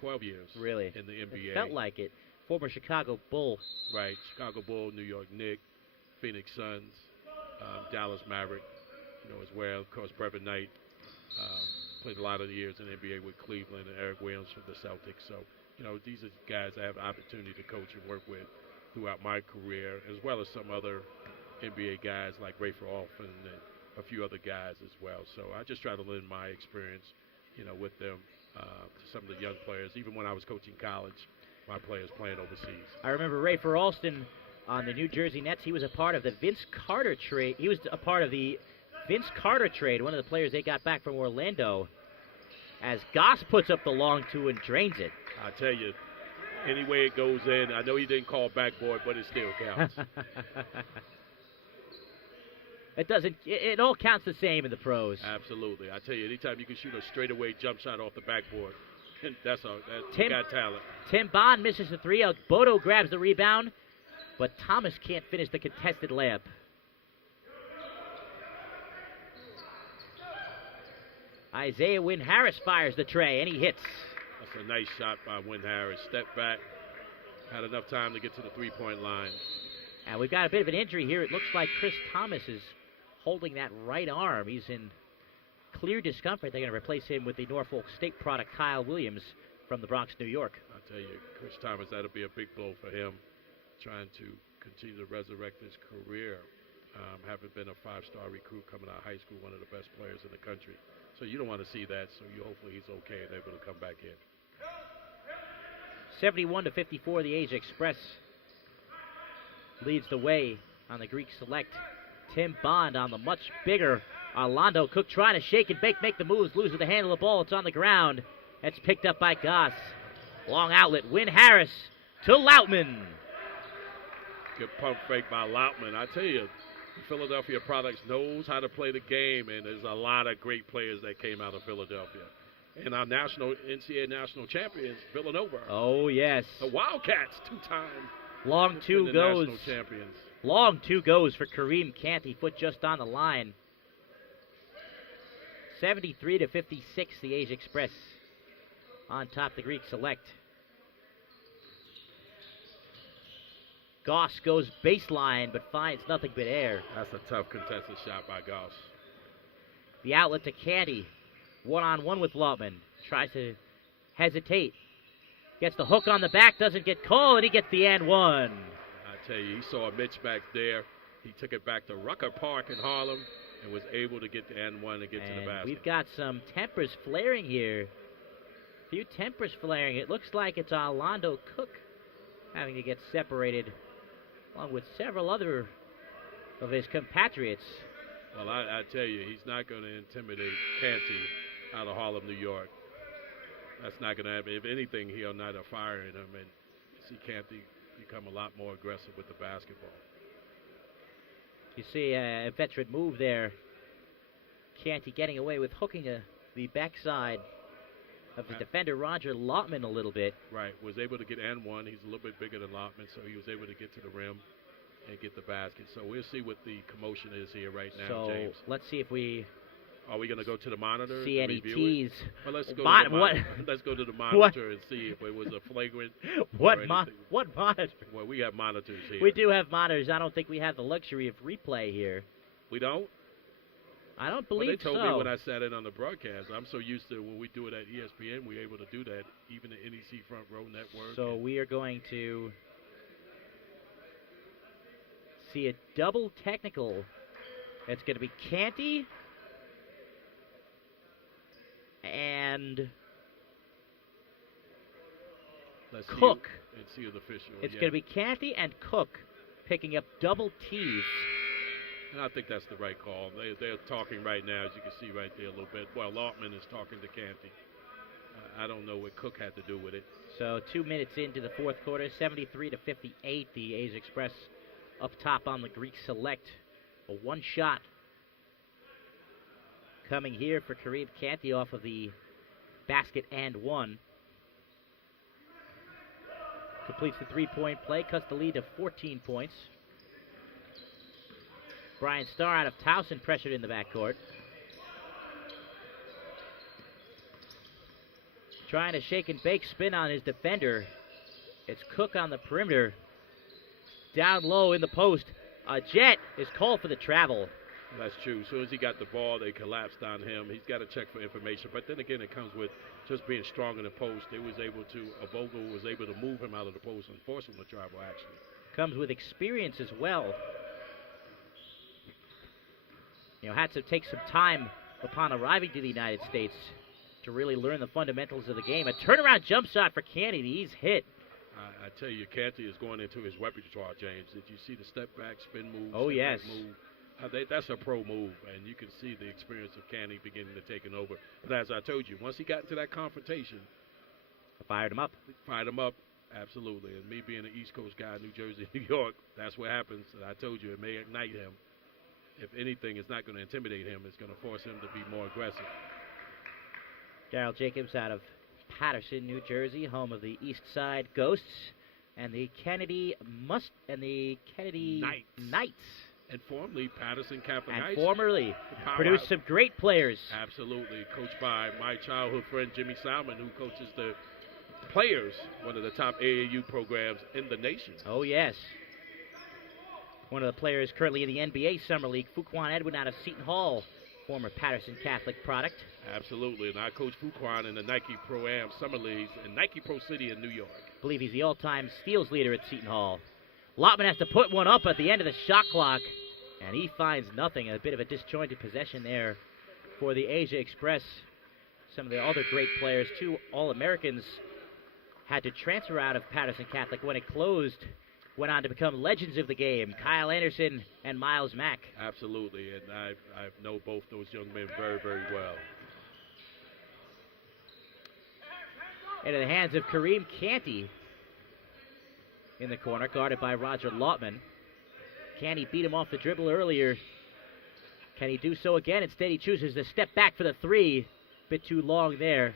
12 years really in the NBA. It felt like it. Former Chicago Bull. Right, Chicago Bull, New York Knicks, Phoenix Suns, Dallas Maverick, you know, as well. Of course, Brevin Knight played a lot of years in the NBA with Cleveland, and Eric Williams for the Celtics. So, you know, these are guys I have the opportunity to coach and work with throughout my career, as well as some other NBA guys like Rafer Alston and a few other guys as well. So I just try to lend my experience, you know, with them to some of the young players. Even when I was coaching college, my players playing overseas. I remember Rafer Alston on the New Jersey Nets. He was a part of the Vince Carter trade. He was a part of the Vince Carter trade, one of the players they got back from Orlando, as Goss puts up the long two and drains it. I tell you, any way it goes in, I know he didn't call backboard, but it still counts. It doesn't. It all counts the same in the pros. Absolutely. I tell you, anytime you can shoot a straightaway jump shot off the backboard, that's got talent. Tim Bond misses the three. Bodo grabs the rebound, but Thomas can't finish the contested layup. Isaiah Wynn Harris fires the tray, and he hits. That's a nice shot by Wynn Harris. Step back, had enough time to get to the three-point line. And we've got a bit of an injury here. It looks like Chris Thomas is holding that right arm. He's in clear discomfort. They're going to replace him with the Norfolk State product, Kyle Williams, from the Bronx, New York. I tell you, Chris Thomas, that'll be a big blow for him, trying to continue to resurrect his career. Having been a five-star recruit coming out of high school, one of the best players in the country. So you don't want to see that, so hopefully he's okay and able to come back in. 71-54, the Asia Express leads the way on the Greek select. Tim Bond on the much bigger Orlando Cook trying to shake and bake, make the moves, loses the handle of the ball. It's on the ground. It's picked up by Goss. Long outlet, Wynn Harris to Lautman. Good pump fake by Lautman. I tell you, Philadelphia Products knows how to play the game, and there's a lot of great players that came out of Philadelphia. And our NCAA national champions, Villanova. Oh, yes. The Wildcats, two-time. Long two goes. National champions. Long two goes for Kareem Canty, foot just on the line. 73-56, the Asia Express on top the Greek select. Goss goes baseline, but finds nothing but air. That's a tough contested shot by Goss. The outlet to Canty. One-on-one with Lautman. Tries to hesitate. Gets the hook on the back, doesn't get called, and he gets the and one. I tell you, he saw a Mitch back there. He took it back to Rucker Park in Harlem and was able to get the and one and get to the basket. We've got some tempers flaring here. A few tempers flaring. It looks like it's Orlando Cook having to get separated, along with several other of his compatriots. Well, I tell you, he's not going to intimidate Canty out of Harlem, New York. That's not going to happen. If anything, he'll not have firing him and see Canty become a lot more aggressive with the basketball. You see a veteran move there. Canty getting away with hooking the backside of his defender, Roger Lautman, a little bit. Right, was able to get and one. He's a little bit bigger than Lautman, so he was able to get to the rim and get the basket. So we'll see what the commotion is here right now, James. Let's see if we are we going to go to the monitor? See any tees? Well, let's go to the monitor and see if it was a flagrant. What monitor? Well, we have monitors here. We do have monitors. I don't think we have the luxury of replay here. We don't? I don't believe so. They told me when I sat in on the broadcast. I'm so used to when we do it at ESPN, we're able to do that, even the NEC Front Row Network. So we are going to see a double technical. It's going to be Canty and Cook. Let's see the official. It's going to be Canty and Cook picking up double tees. And I think that's the right call. They're talking right now, as you can see right there a little bit. Well, Lautman is talking to Canty. I don't know what Cook had to do with it. So 2 minutes into the fourth quarter, 73-58, the A's Express up top on the Greek Select. A one-shot coming here for Kareem Canty off of the basket and one. Completes the three-point play, cuts the lead to 14 points. Brian Starr out of Towson pressured in the backcourt. Trying to shake and bake, spin on his defender. It's Cook on the perimeter. Down low in the post. Jet is called for the travel. That's true. As soon as he got the ball, they collapsed on him. He's got to check for information. But then again, it comes with just being strong in the post. They was able to, Abogo was able to move him out of the post and force him to travel, actually. Comes with experience as well. You know, had to take some time upon arriving to the United States to really learn the fundamentals of the game. A turnaround jump shot for Canty. He's hit. I tell you, Canty is going into his repertoire, James. Did you see the step back, spin move? Oh, yes. Move? That's a pro move, and you can see the experience of Canty beginning to take it over. But as I told you, once he got into that confrontation, fired him up. Absolutely. And me being an East Coast guy, New Jersey, New York, that's what happens. And I told you, it may ignite him. If anything, it's not going to intimidate him. It's going to force him to be more aggressive. Daryl Jacobs out of Patterson, New Jersey, home of the East Side Ghosts and the Kennedy Knights. And formerly Patterson Catholic and Knights. Formerly produced some great players. Absolutely, coached by my childhood friend Jimmy Salmon, who coaches the players, one of the top AAU programs in the nation. Oh, yes. One of the players currently in the NBA Summer League, Fuquan Edwin out of Seton Hall, former Patterson Catholic product. Absolutely, and I coach Fuquan in the Nike Pro-Am Summer Leagues in Nike Pro City in New York. I believe he's the all-time steals leader at Seton Hall. Lotman has to put one up at the end of the shot clock, and he finds nothing. A bit of a disjointed possession there for the Asia Express. Some of the other great players, two All-Americans, had to transfer out of Patterson Catholic when it closed, went on to become legends of the game, Kyle Anderson and Miles Mack. Absolutely, and I know both those young men very, very well. Into the hands of Kareem Canty in the corner, guarded by Roger Lotman. Canty beat him off the dribble earlier. Can he do so again? Instead, he chooses to step back for the three. Bit too long there.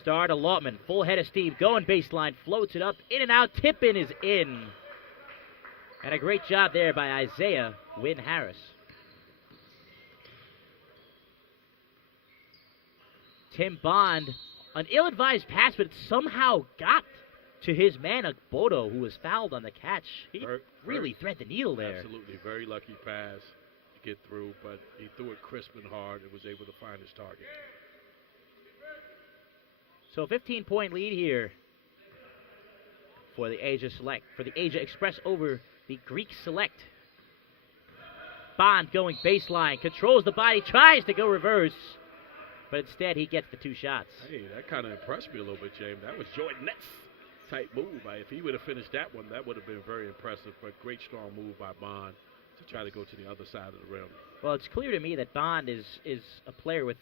Star to Lotman, full head of steam, going baseline, floats it up, in and out, tip-in is in. And a great job there by Isaiah Wynn Harris. Tim Bond, an ill-advised pass, but it somehow got to his man, Bodo, who was fouled on the catch. He really thread the needle there. Absolutely, very lucky pass to get through, but he threw it crisp and hard and was able to find his target. So 15-point lead here for the Asia Express over the Greek Select. Bond going baseline, controls the body, tries to go reverse, but instead he gets the two shots. Hey, that kind of impressed me a little bit, James. That was Jordan Ness type move. If he would have finished that one, that would have been very impressive, but great strong move by Bond to try to go to the other side of the rim. Well, it's clear to me that Bond is a player with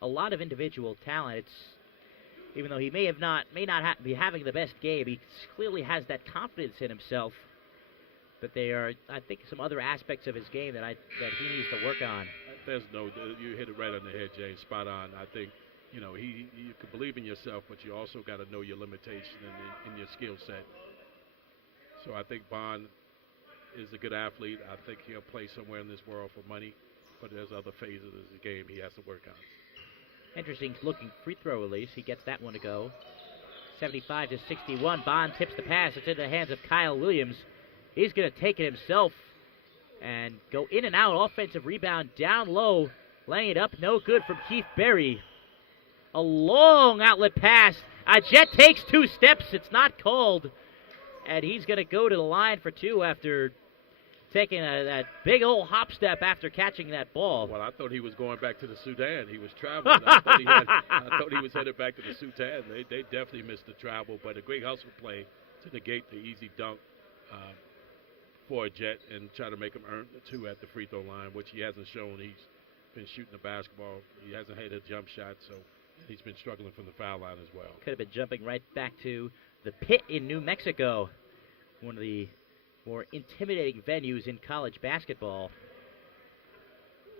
a lot of individual talent. Even though he may not be having the best game, he clearly has that confidence in himself. But there are, I think, some other aspects of his game that he needs to work on. You hit it right on the head, James. Spot on. I think, you can believe in yourself, but you also got to know your limitation in your skill set. So I think Bond is a good athlete. I think he'll play somewhere in this world for money, but there's other phases of the game he has to work on. Interesting looking free throw release. He gets that one to go. 75-61. Bond tips the pass. It's in the hands of Kyle Williams. He's going to take it himself and go in and out. Offensive rebound down low. Laying it up. No good from Keith Berry. A long outlet pass. Jet takes 2 steps. It's not called. And he's going to go to the line for 2 after taking that big old hop step after catching that ball. Well, I thought he was going back to the Sudan. He was traveling. I thought he was headed back to the Sudan. They definitely missed the travel, but a great hustle play to negate the easy dunk for a Jet and try to make him earn the 2 at the free throw line, which he hasn't shown. He's been shooting the basketball. He hasn't had a jump shot, so he's been struggling from the foul line as well. Could have been jumping right back to the pit in New Mexico, one of the more intimidating venues in college basketball.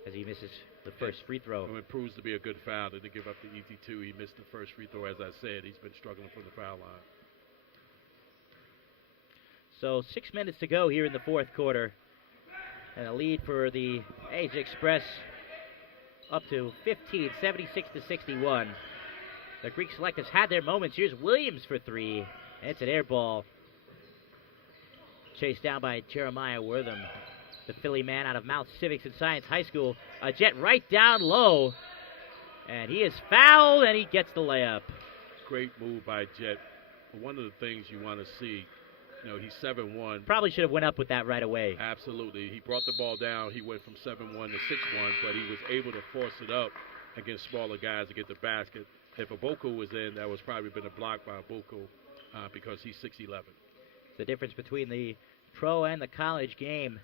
as he misses the first free throw. It proves to be a good foul. Didn't give up the easy two. He missed the first free throw. As I said, he's been struggling from the foul line. So 6 minutes to go here in the fourth quarter. And a lead for the Asia Express up to 15, 76-61. The Greek Select has had their moments. Here's Williams for three. And it's an air ball. Chased down by Jeremiah Wortham, the Philly man out of Mount Civics and Science High School. A jet right down low. And he is fouled, and he gets the layup. Great move by Jet. One of the things you want to see, he's 7'1". Probably should have went up with that right away. Absolutely. He brought the ball down. He went from 7'1" to 6'1", but he was able to force it up against smaller guys to get the basket. If Aboku was in, that was probably been a block by Aboku because he's 6'11". The difference between the pro and the college game.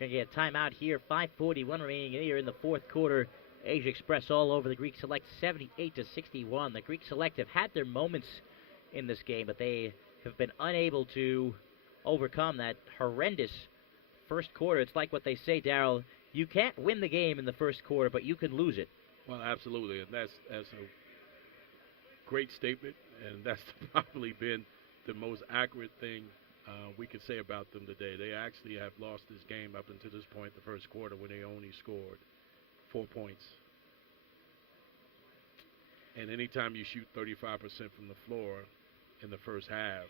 Going to get a timeout here. 5:41 remaining here in the fourth quarter. Asia Express all over the Greek Select, 78-61. The Greek Select have had their moments in this game, but they have been unable to overcome that horrendous first quarter. It's like what they say, Darryl, you can't win the game in the first quarter, but you can lose it. Well, absolutely, and that's a great statement, and that's probably been the most accurate thing we could say about them today. They actually have lost this game up until this point, the first quarter, when they only scored 4 points. And anytime you shoot 35% from the floor in the first half,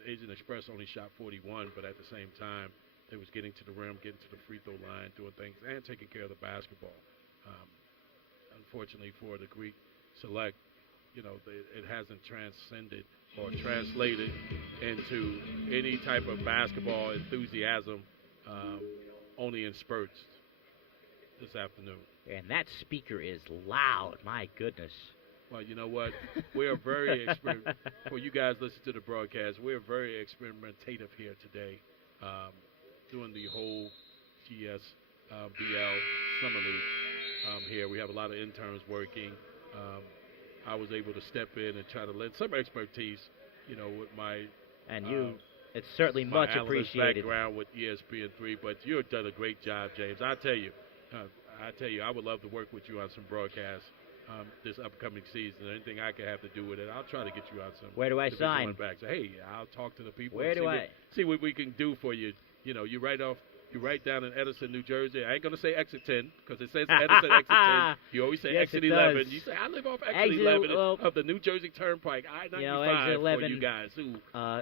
the Asian Express only shot 41, but at the same time, they was getting to the rim, getting to the free throw line, doing things, and taking care of the basketball. Unfortunately for the Greek Select, it hasn't transcended or translated into any type of basketball enthusiasm, only in spurts this afternoon. And that speaker is loud, my goodness. Well, you know what? We're very for you guys listen to the broadcast, we're very experimentative here today, doing the whole GSBL Summer League here. We have a lot of interns working. I was able to step in and try to lend some expertise, with my it's certainly much appreciated. Background with ESPN3, but you've done a great job, James. I tell you, I would love to work with you on some broadcasts this upcoming season. Anything I can have to do with it, I'll try to get you on some. Where do I sign? Back. So, hey, I'll talk to the people. Where do I see what we can do for you? You write down in Edison, New Jersey. I ain't gonna say exit 10 because it says Edison exit 10. You always say yes, exit 11. Does. You say I live off exit 11 of the New Jersey Turnpike. I-95 exit 11, for you guys.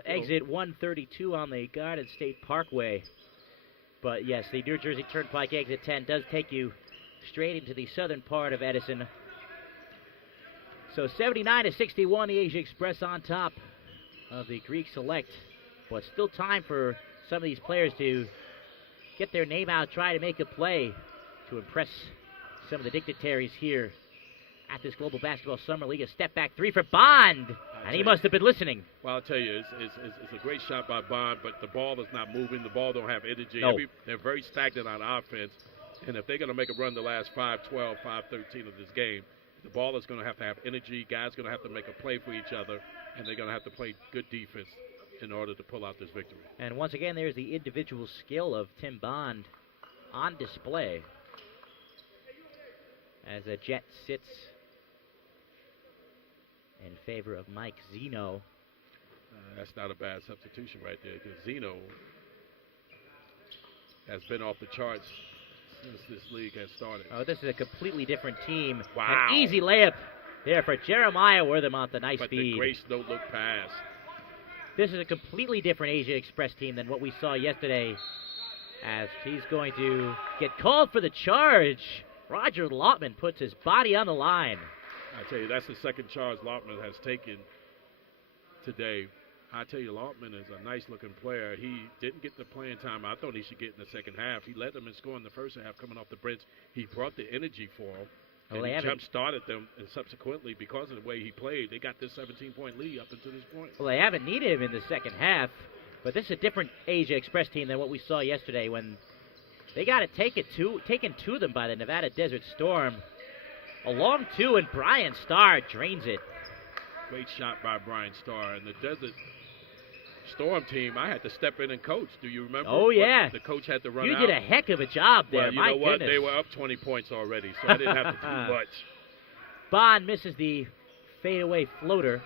Exit 132 on the Garden State Parkway. But yes, the New Jersey Turnpike exit 10 does take you straight into the southern part of Edison. So 79-61, the Asia Express on top of the Greek Select. But still time for some of these players to get their name out, try to make a play to impress some of the dignitaries here at this Global Basketball Summer League. A step back three for Bond, and he must have been listening. Well, I'll tell you, it's a great shot by Bond, but the ball is not moving. The ball don't have energy. No. They're very stagnant on offense, and if they're going to make a run the last 5-12, 5-13 of this game, the ball is going to have energy. Guys are going to have to make a play for each other, and they're going to have to play good defense in order to pull out this victory. And once again, there's the individual skill of Tim Bond on display as a Jet sits in favor of Mike Zeno. That's not a bad substitution right there, because Zeno has been off the charts since this league has started. Oh, this is a completely different team. Wow. An easy layup there for Jeremiah Wortham off the nice but feed. The Grace no-look pass. This is a completely different Asia Express team than what we saw yesterday, as he's going to get called for the charge. Roger Lautman puts his body on the line. I tell you, that's the second charge Lautman has taken today. I tell you, Lautman is a nice-looking player. He didn't get the playing time I thought he should get in the second half. He led them in scoring the first half coming off the bench. He brought the energy for them. And he jump-started them, and subsequently, because of the way he played, they got this 17-point lead up until this point. Well, they haven't needed him in the second half, but this is a different Asia Express team than what we saw yesterday when they got it taken to them by the Nevada Desert Storm. A long two, and Brian Starr drains it. Great shot by Brian Starr, and the Desert Storm team, I had to step in and coach. Do you remember? Oh, yeah. The coach had to run You out. did a heck of a job there. Well, you My know what? goodness. They were up 20 points already, so I didn't have to do much. Bond misses the fadeaway floater.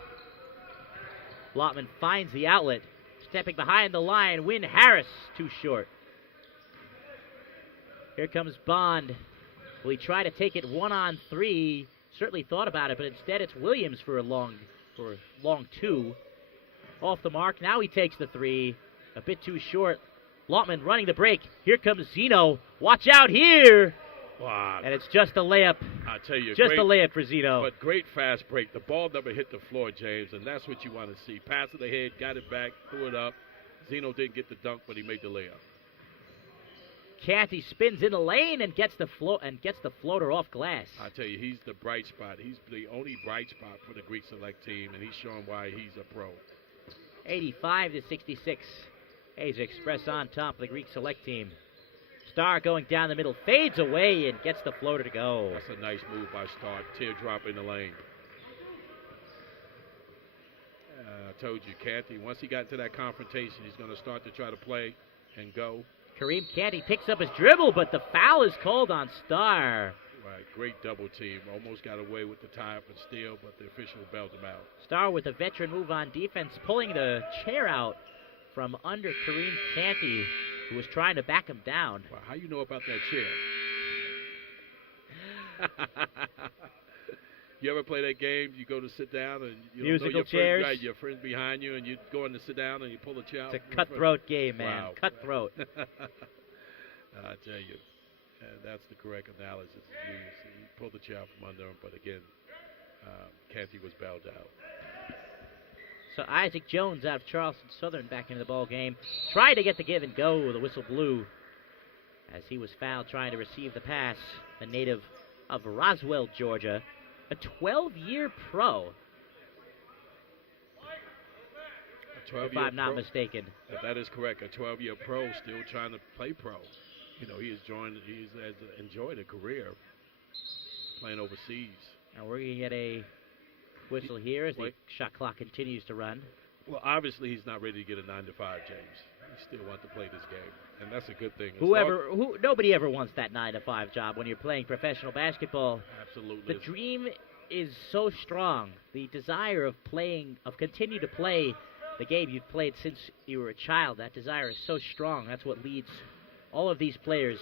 Lotman finds the outlet. Stepping behind the line, Wynn Harris too short. Here comes Bond. Will he try to take it 1-on-3? Certainly thought about it, but instead it's Williams for a long two. Off the mark. Now he takes the three. A bit too short. Lotman running the break. Here comes Zeno. Watch out here. Wow. And it's just a layup. I tell you, Just great, a layup for Zeno. But great fast break. The ball never hit the floor, James, and that's what you want to see. Pass it ahead, got it back, threw it up. Zeno didn't get the dunk, but he made the layup. Canty spins in the lane and gets the floater off glass. I tell you, he's the bright spot. He's the only bright spot for the Greek Select team, and he's showing why he's a pro. 85-66. Asia Express on top of the Greek Select team. Star going down the middle, fades away and gets the floater to go. That's a nice move by Star. Teardrop in the lane. I told you, Canty, once he got into that confrontation, he's going to start to try to play and go. Kareem Canty picks up his dribble, but the foul is called on Star. Right, great double team. Almost got away with the tie up and steal, but the official bailed him out. Star with a veteran move on defense, pulling the chair out from under Kareem Canty, who was trying to back him down. Wow, how you know about that chair? You ever play that game? You go to sit down and you don't Musical know your chairs? friend, right, your friend's behind you, and you go in to sit down and you pull the chair out. It's a cutthroat game, man. Wow. Cutthroat. I tell you, that's the correct analysis. He pulled the chair out from under him, but again, Canty was bailed out. So Isaac Jones out of Charleston Southern back into the ball game. Tried to get the give and go. The whistle blew as he was fouled trying to receive the pass. The native of Roswell, Georgia. A 12-year pro, if I'm not mistaken. That is correct. A 12-year pro still trying to play pro. You know, he's enjoyed a career playing overseas. And we're going to get a whistle here as the shot clock continues to run. Well, obviously he's not ready to get a 9-to-5, James. He still wants to play this game, and that's a good thing. Nobody ever wants that 9-to-5 job when you're playing professional basketball. Absolutely. The dream is so strong. The desire of continue to play the game you've played since you were a child. That desire is so strong. That's what leads all of these players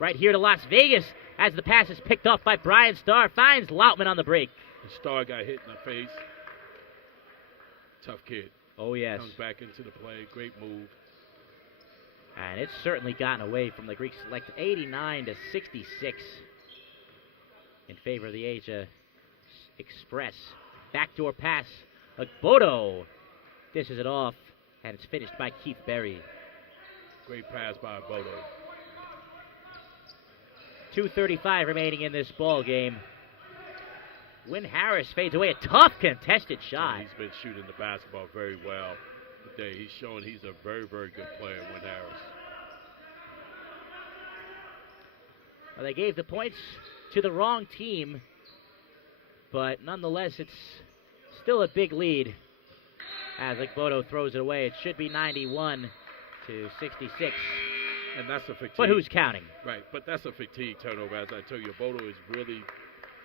right here to Las Vegas as the pass is picked off by Brian Starr. Finds Lautman on the break. The Starr got hit in the face. Tough kid. Oh, yes. Comes back into the play. Great move. And it's certainly gotten away from the Greek Select, 89-66 in favor of the Asia Express. Backdoor pass. Agbodo dishes it off, and it's finished by Keith Berry. Great pass by Agbodo. 2:35 remaining in this ball game. Wynn Harris fades away. A tough contested shot. He's been shooting the basketball very well today. He's showing he's a very, very good player, Wynn Harris. Well, they gave the points to the wrong team, but nonetheless, it's still a big lead as Agbodo throws it away. It should be 91-66. And that's a fatigue. But who's counting? Right, but that's a fatigue turnover. As I tell you, Agbodo is really,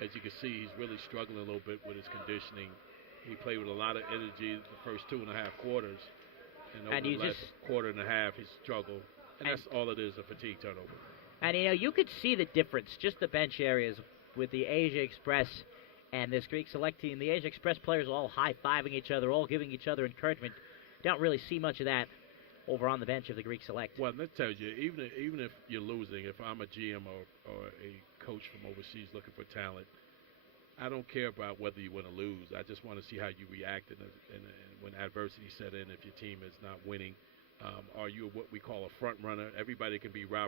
as you can see, he's really struggling a little bit with his conditioning. He played with a lot of energy the first 2.5 quarters. And over the last quarter and a half, he struggled. And that's all it is, a fatigue turnover. And, you could see the difference, just the bench areas with the Asia Express and this Greek Select team. The Asia Express players all high-fiving each other, all giving each other encouragement. Don't really see much of that over on the bench of the Greek Select. Well, that tells you, even if you're losing, if I'm a GM or a coach from overseas looking for talent, I don't care about whether you win or lose. I just want to see how you react when adversity set in, if your team is not winning. Are you what we call a front runner? Everybody can be rah.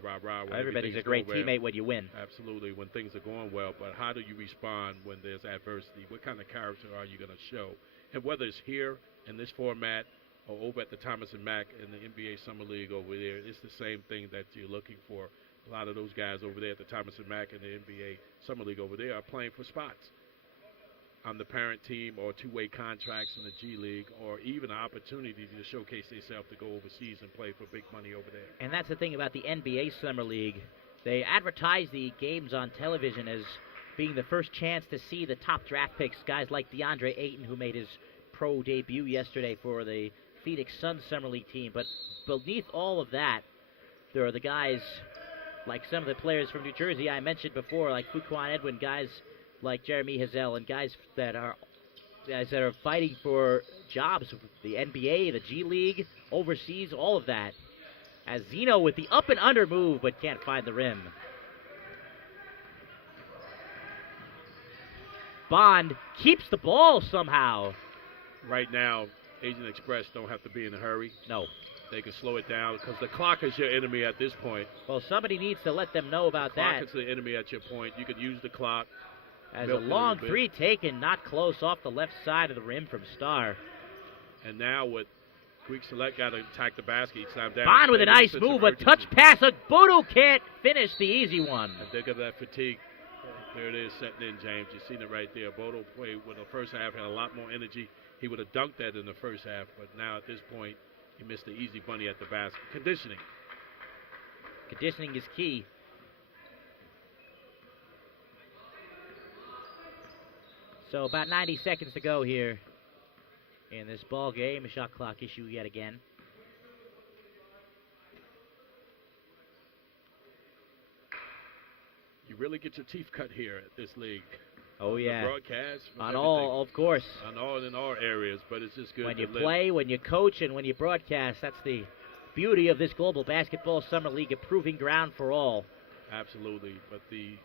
Everybody's a great teammate when you win. Absolutely, when things are going well. But how do you respond when there's adversity? What kind of character are you going to show? And whether it's here in this format or over at the Thomas & Mack in the NBA Summer League over there, it's the same thing that you're looking for. A lot of those guys over there at the Thomas & Mack and the NBA Summer League over there are playing for spots. on the parent team or two-way contracts in the G League, or even an opportunity to showcase themselves to go overseas and play for big money over there. And that's the thing about the NBA Summer League. They advertise the games on television as being the first chance to see the top draft picks, guys like DeAndre Ayton, who made his pro debut yesterday for the Phoenix Suns Summer League team. But beneath all of that, there are the guys like some of the players from New Jersey I mentioned before, like Fuquan Edwin, guys like Jeremy Hazel, and guys that are fighting for jobs with the NBA, the G League, overseas, all of that. As Zeno with the up and under move, but can't find the rim. Bond keeps the ball somehow. Right now, Asian Express don't have to be in a hurry. No. They can slow it down because the clock is your enemy at this point. Well, somebody needs to let them know about that. The clock is the enemy at your point. You could use the clock. As a long three taken, not close, off the left side of the rim from Starr. And now with Greek Select got to attack the basket. He slammed down. Bond with a nice move, a touch pass. Bodo can't finish the easy one. And think of that fatigue. There it is setting in, James. You've seen it right there. Bodo played with the first half, had a lot more energy. He would have dunked that in the first half, but now at this point, he missed the easy bunny at the basket. Conditioning. Conditioning is key. So about 90 seconds to go here in this ball game. A shot clock issue yet again. You really get your teeth cut here at this league. Oh, yeah. The broadcast. On all, of course. In all areas, but it's just good when to you live. play, when you coach, and when you broadcast. That's the beauty of this Global Basketball Summer League, a proving ground for all. Absolutely. But the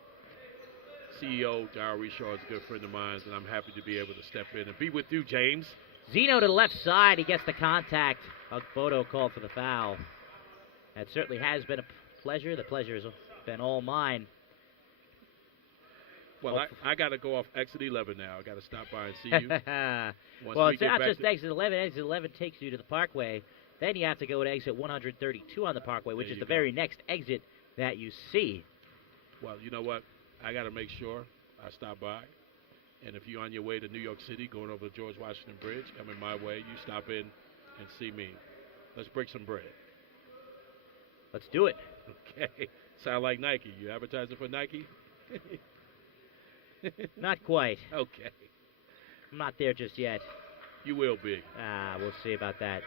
CEO, Daryl Reshaw, is a good friend of mine, and I'm happy to be able to step in and be with you, James. Zeno to the left side. He gets the contact. Bodo called for the foul. That certainly has been a pleasure. The pleasure has been all mine. Well, I got to go off exit 11 now. I got to stop by and see you. Well, it's not just exit 11. Exit 11 takes you to the Parkway. Then you have to go to exit 132 on the Parkway, which is the very next exit that you see. Well, you know what? I got to make sure I stop by. And if you're on your way to New York City, going over the George Washington Bridge, coming my way, you stop in and see me. Let's break some bread. Let's do it. Okay. Sound like Nike. You advertising for Nike? Not quite. Okay. I'm not there just yet. You will be. We'll see about that.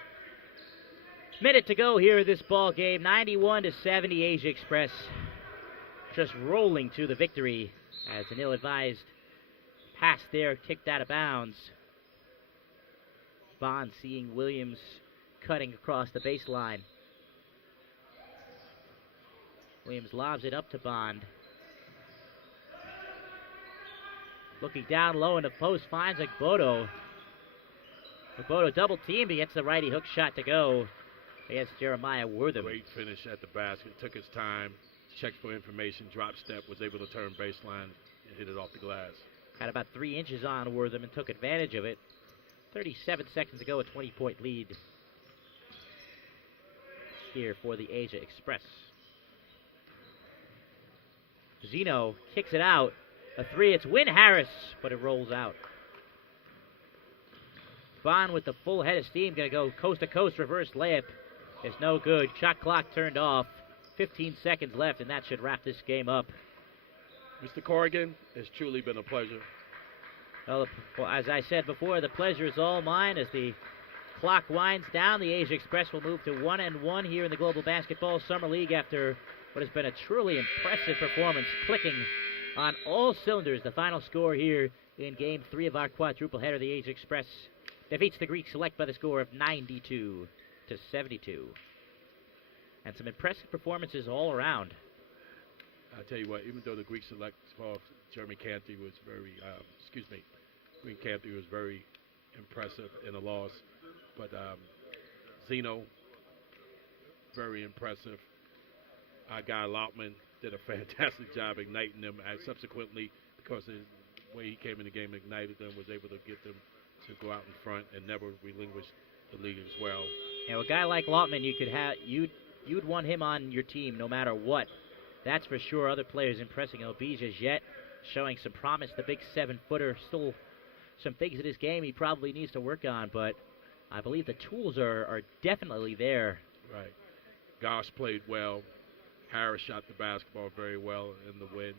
Minute to go here in this ball game. 91-70, Asia Express just rolling to the victory as an ill-advised pass there kicked out of bounds. Bond seeing Williams cutting across the baseline. Williams lobs it up to Bond. Looking down low in the post, finds Bodo. Bodo double teamed. He gets the righty hook shot to go against Jeremiah Wortham. Great finish at the basket. Took his time, checked for information, drop step, was able to turn baseline and hit it off the glass. Had about 3 inches on Wortham and took advantage of it. 37 seconds to go, a 20-point lead here for the Asia Express. Zeno kicks it out. A three, it's Win Harris, but it rolls out. Bond with the full head of steam, going to go coast-to-coast reverse layup. It's no good. Shot clock turned off. 15 seconds left, and that should wrap this game up. Mr. Corrigan, it's truly been a pleasure. Well, as I said before, the pleasure is all mine. As the clock winds down, the Asia Express will move to 1-1 here in the Global Basketball Summer League after what has been a truly impressive performance, clicking on all cylinders. The final score here in Game 3 of our quadruple header, the Asia Express defeats the Greek Select by the score of 92-72. And some impressive performances all around. I'll tell you what, even though the Greek Select, Jeremy Canty was very, Green Canty was very impressive in the loss. But Zeno, very impressive. Our guy Lautman did a fantastic job igniting them. And subsequently, because of the way he came in the game, ignited them, was able to get them to go out in front and never relinquish the lead as well. And a guy like Lautman, you'd want him on your team no matter what. That's for sure. Other players impressing. Obijas yet showing some promise. The big 7-footer still some things in his game he probably needs to work on, but I believe the tools are definitely there. Right. Goss played well. Harris shot the basketball very well in the win.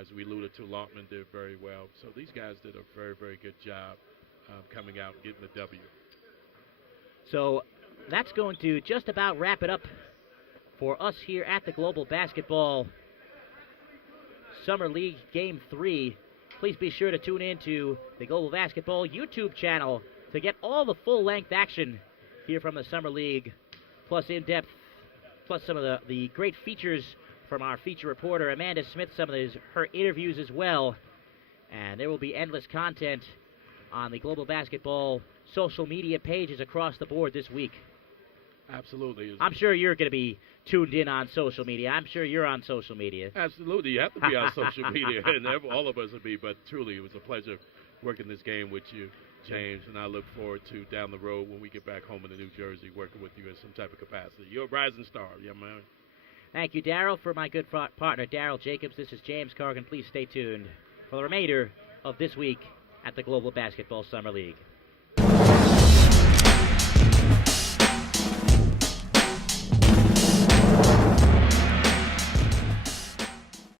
As we alluded to, Lautman did very well. So these guys did a very, very good job coming out and getting the W. So that's going to just about wrap it up for us here at the Global Basketball Summer League Game 3. Please be sure to tune in to the Global Basketball YouTube channel to get all the full-length action here from the Summer League, plus in-depth, plus some of the great features from our feature reporter, Amanda Smith, some of her interviews as well. And there will be endless content on the Global Basketball social media pages across the board this week. Absolutely. I'm sure you're going to be tuned in on social media. I'm sure you're on social media. Absolutely. You have to be on social media, and all of us will be. But truly, it was a pleasure working this game with you, James, and I look forward to down the road when we get back home in New Jersey working with you in some type of capacity. You're a rising star, yeah, man. Thank you, Daryl. For my good partner, Daryl Jacobs, this is James Cargan. Please stay tuned for the remainder of this week at the Global Basketball Summer League.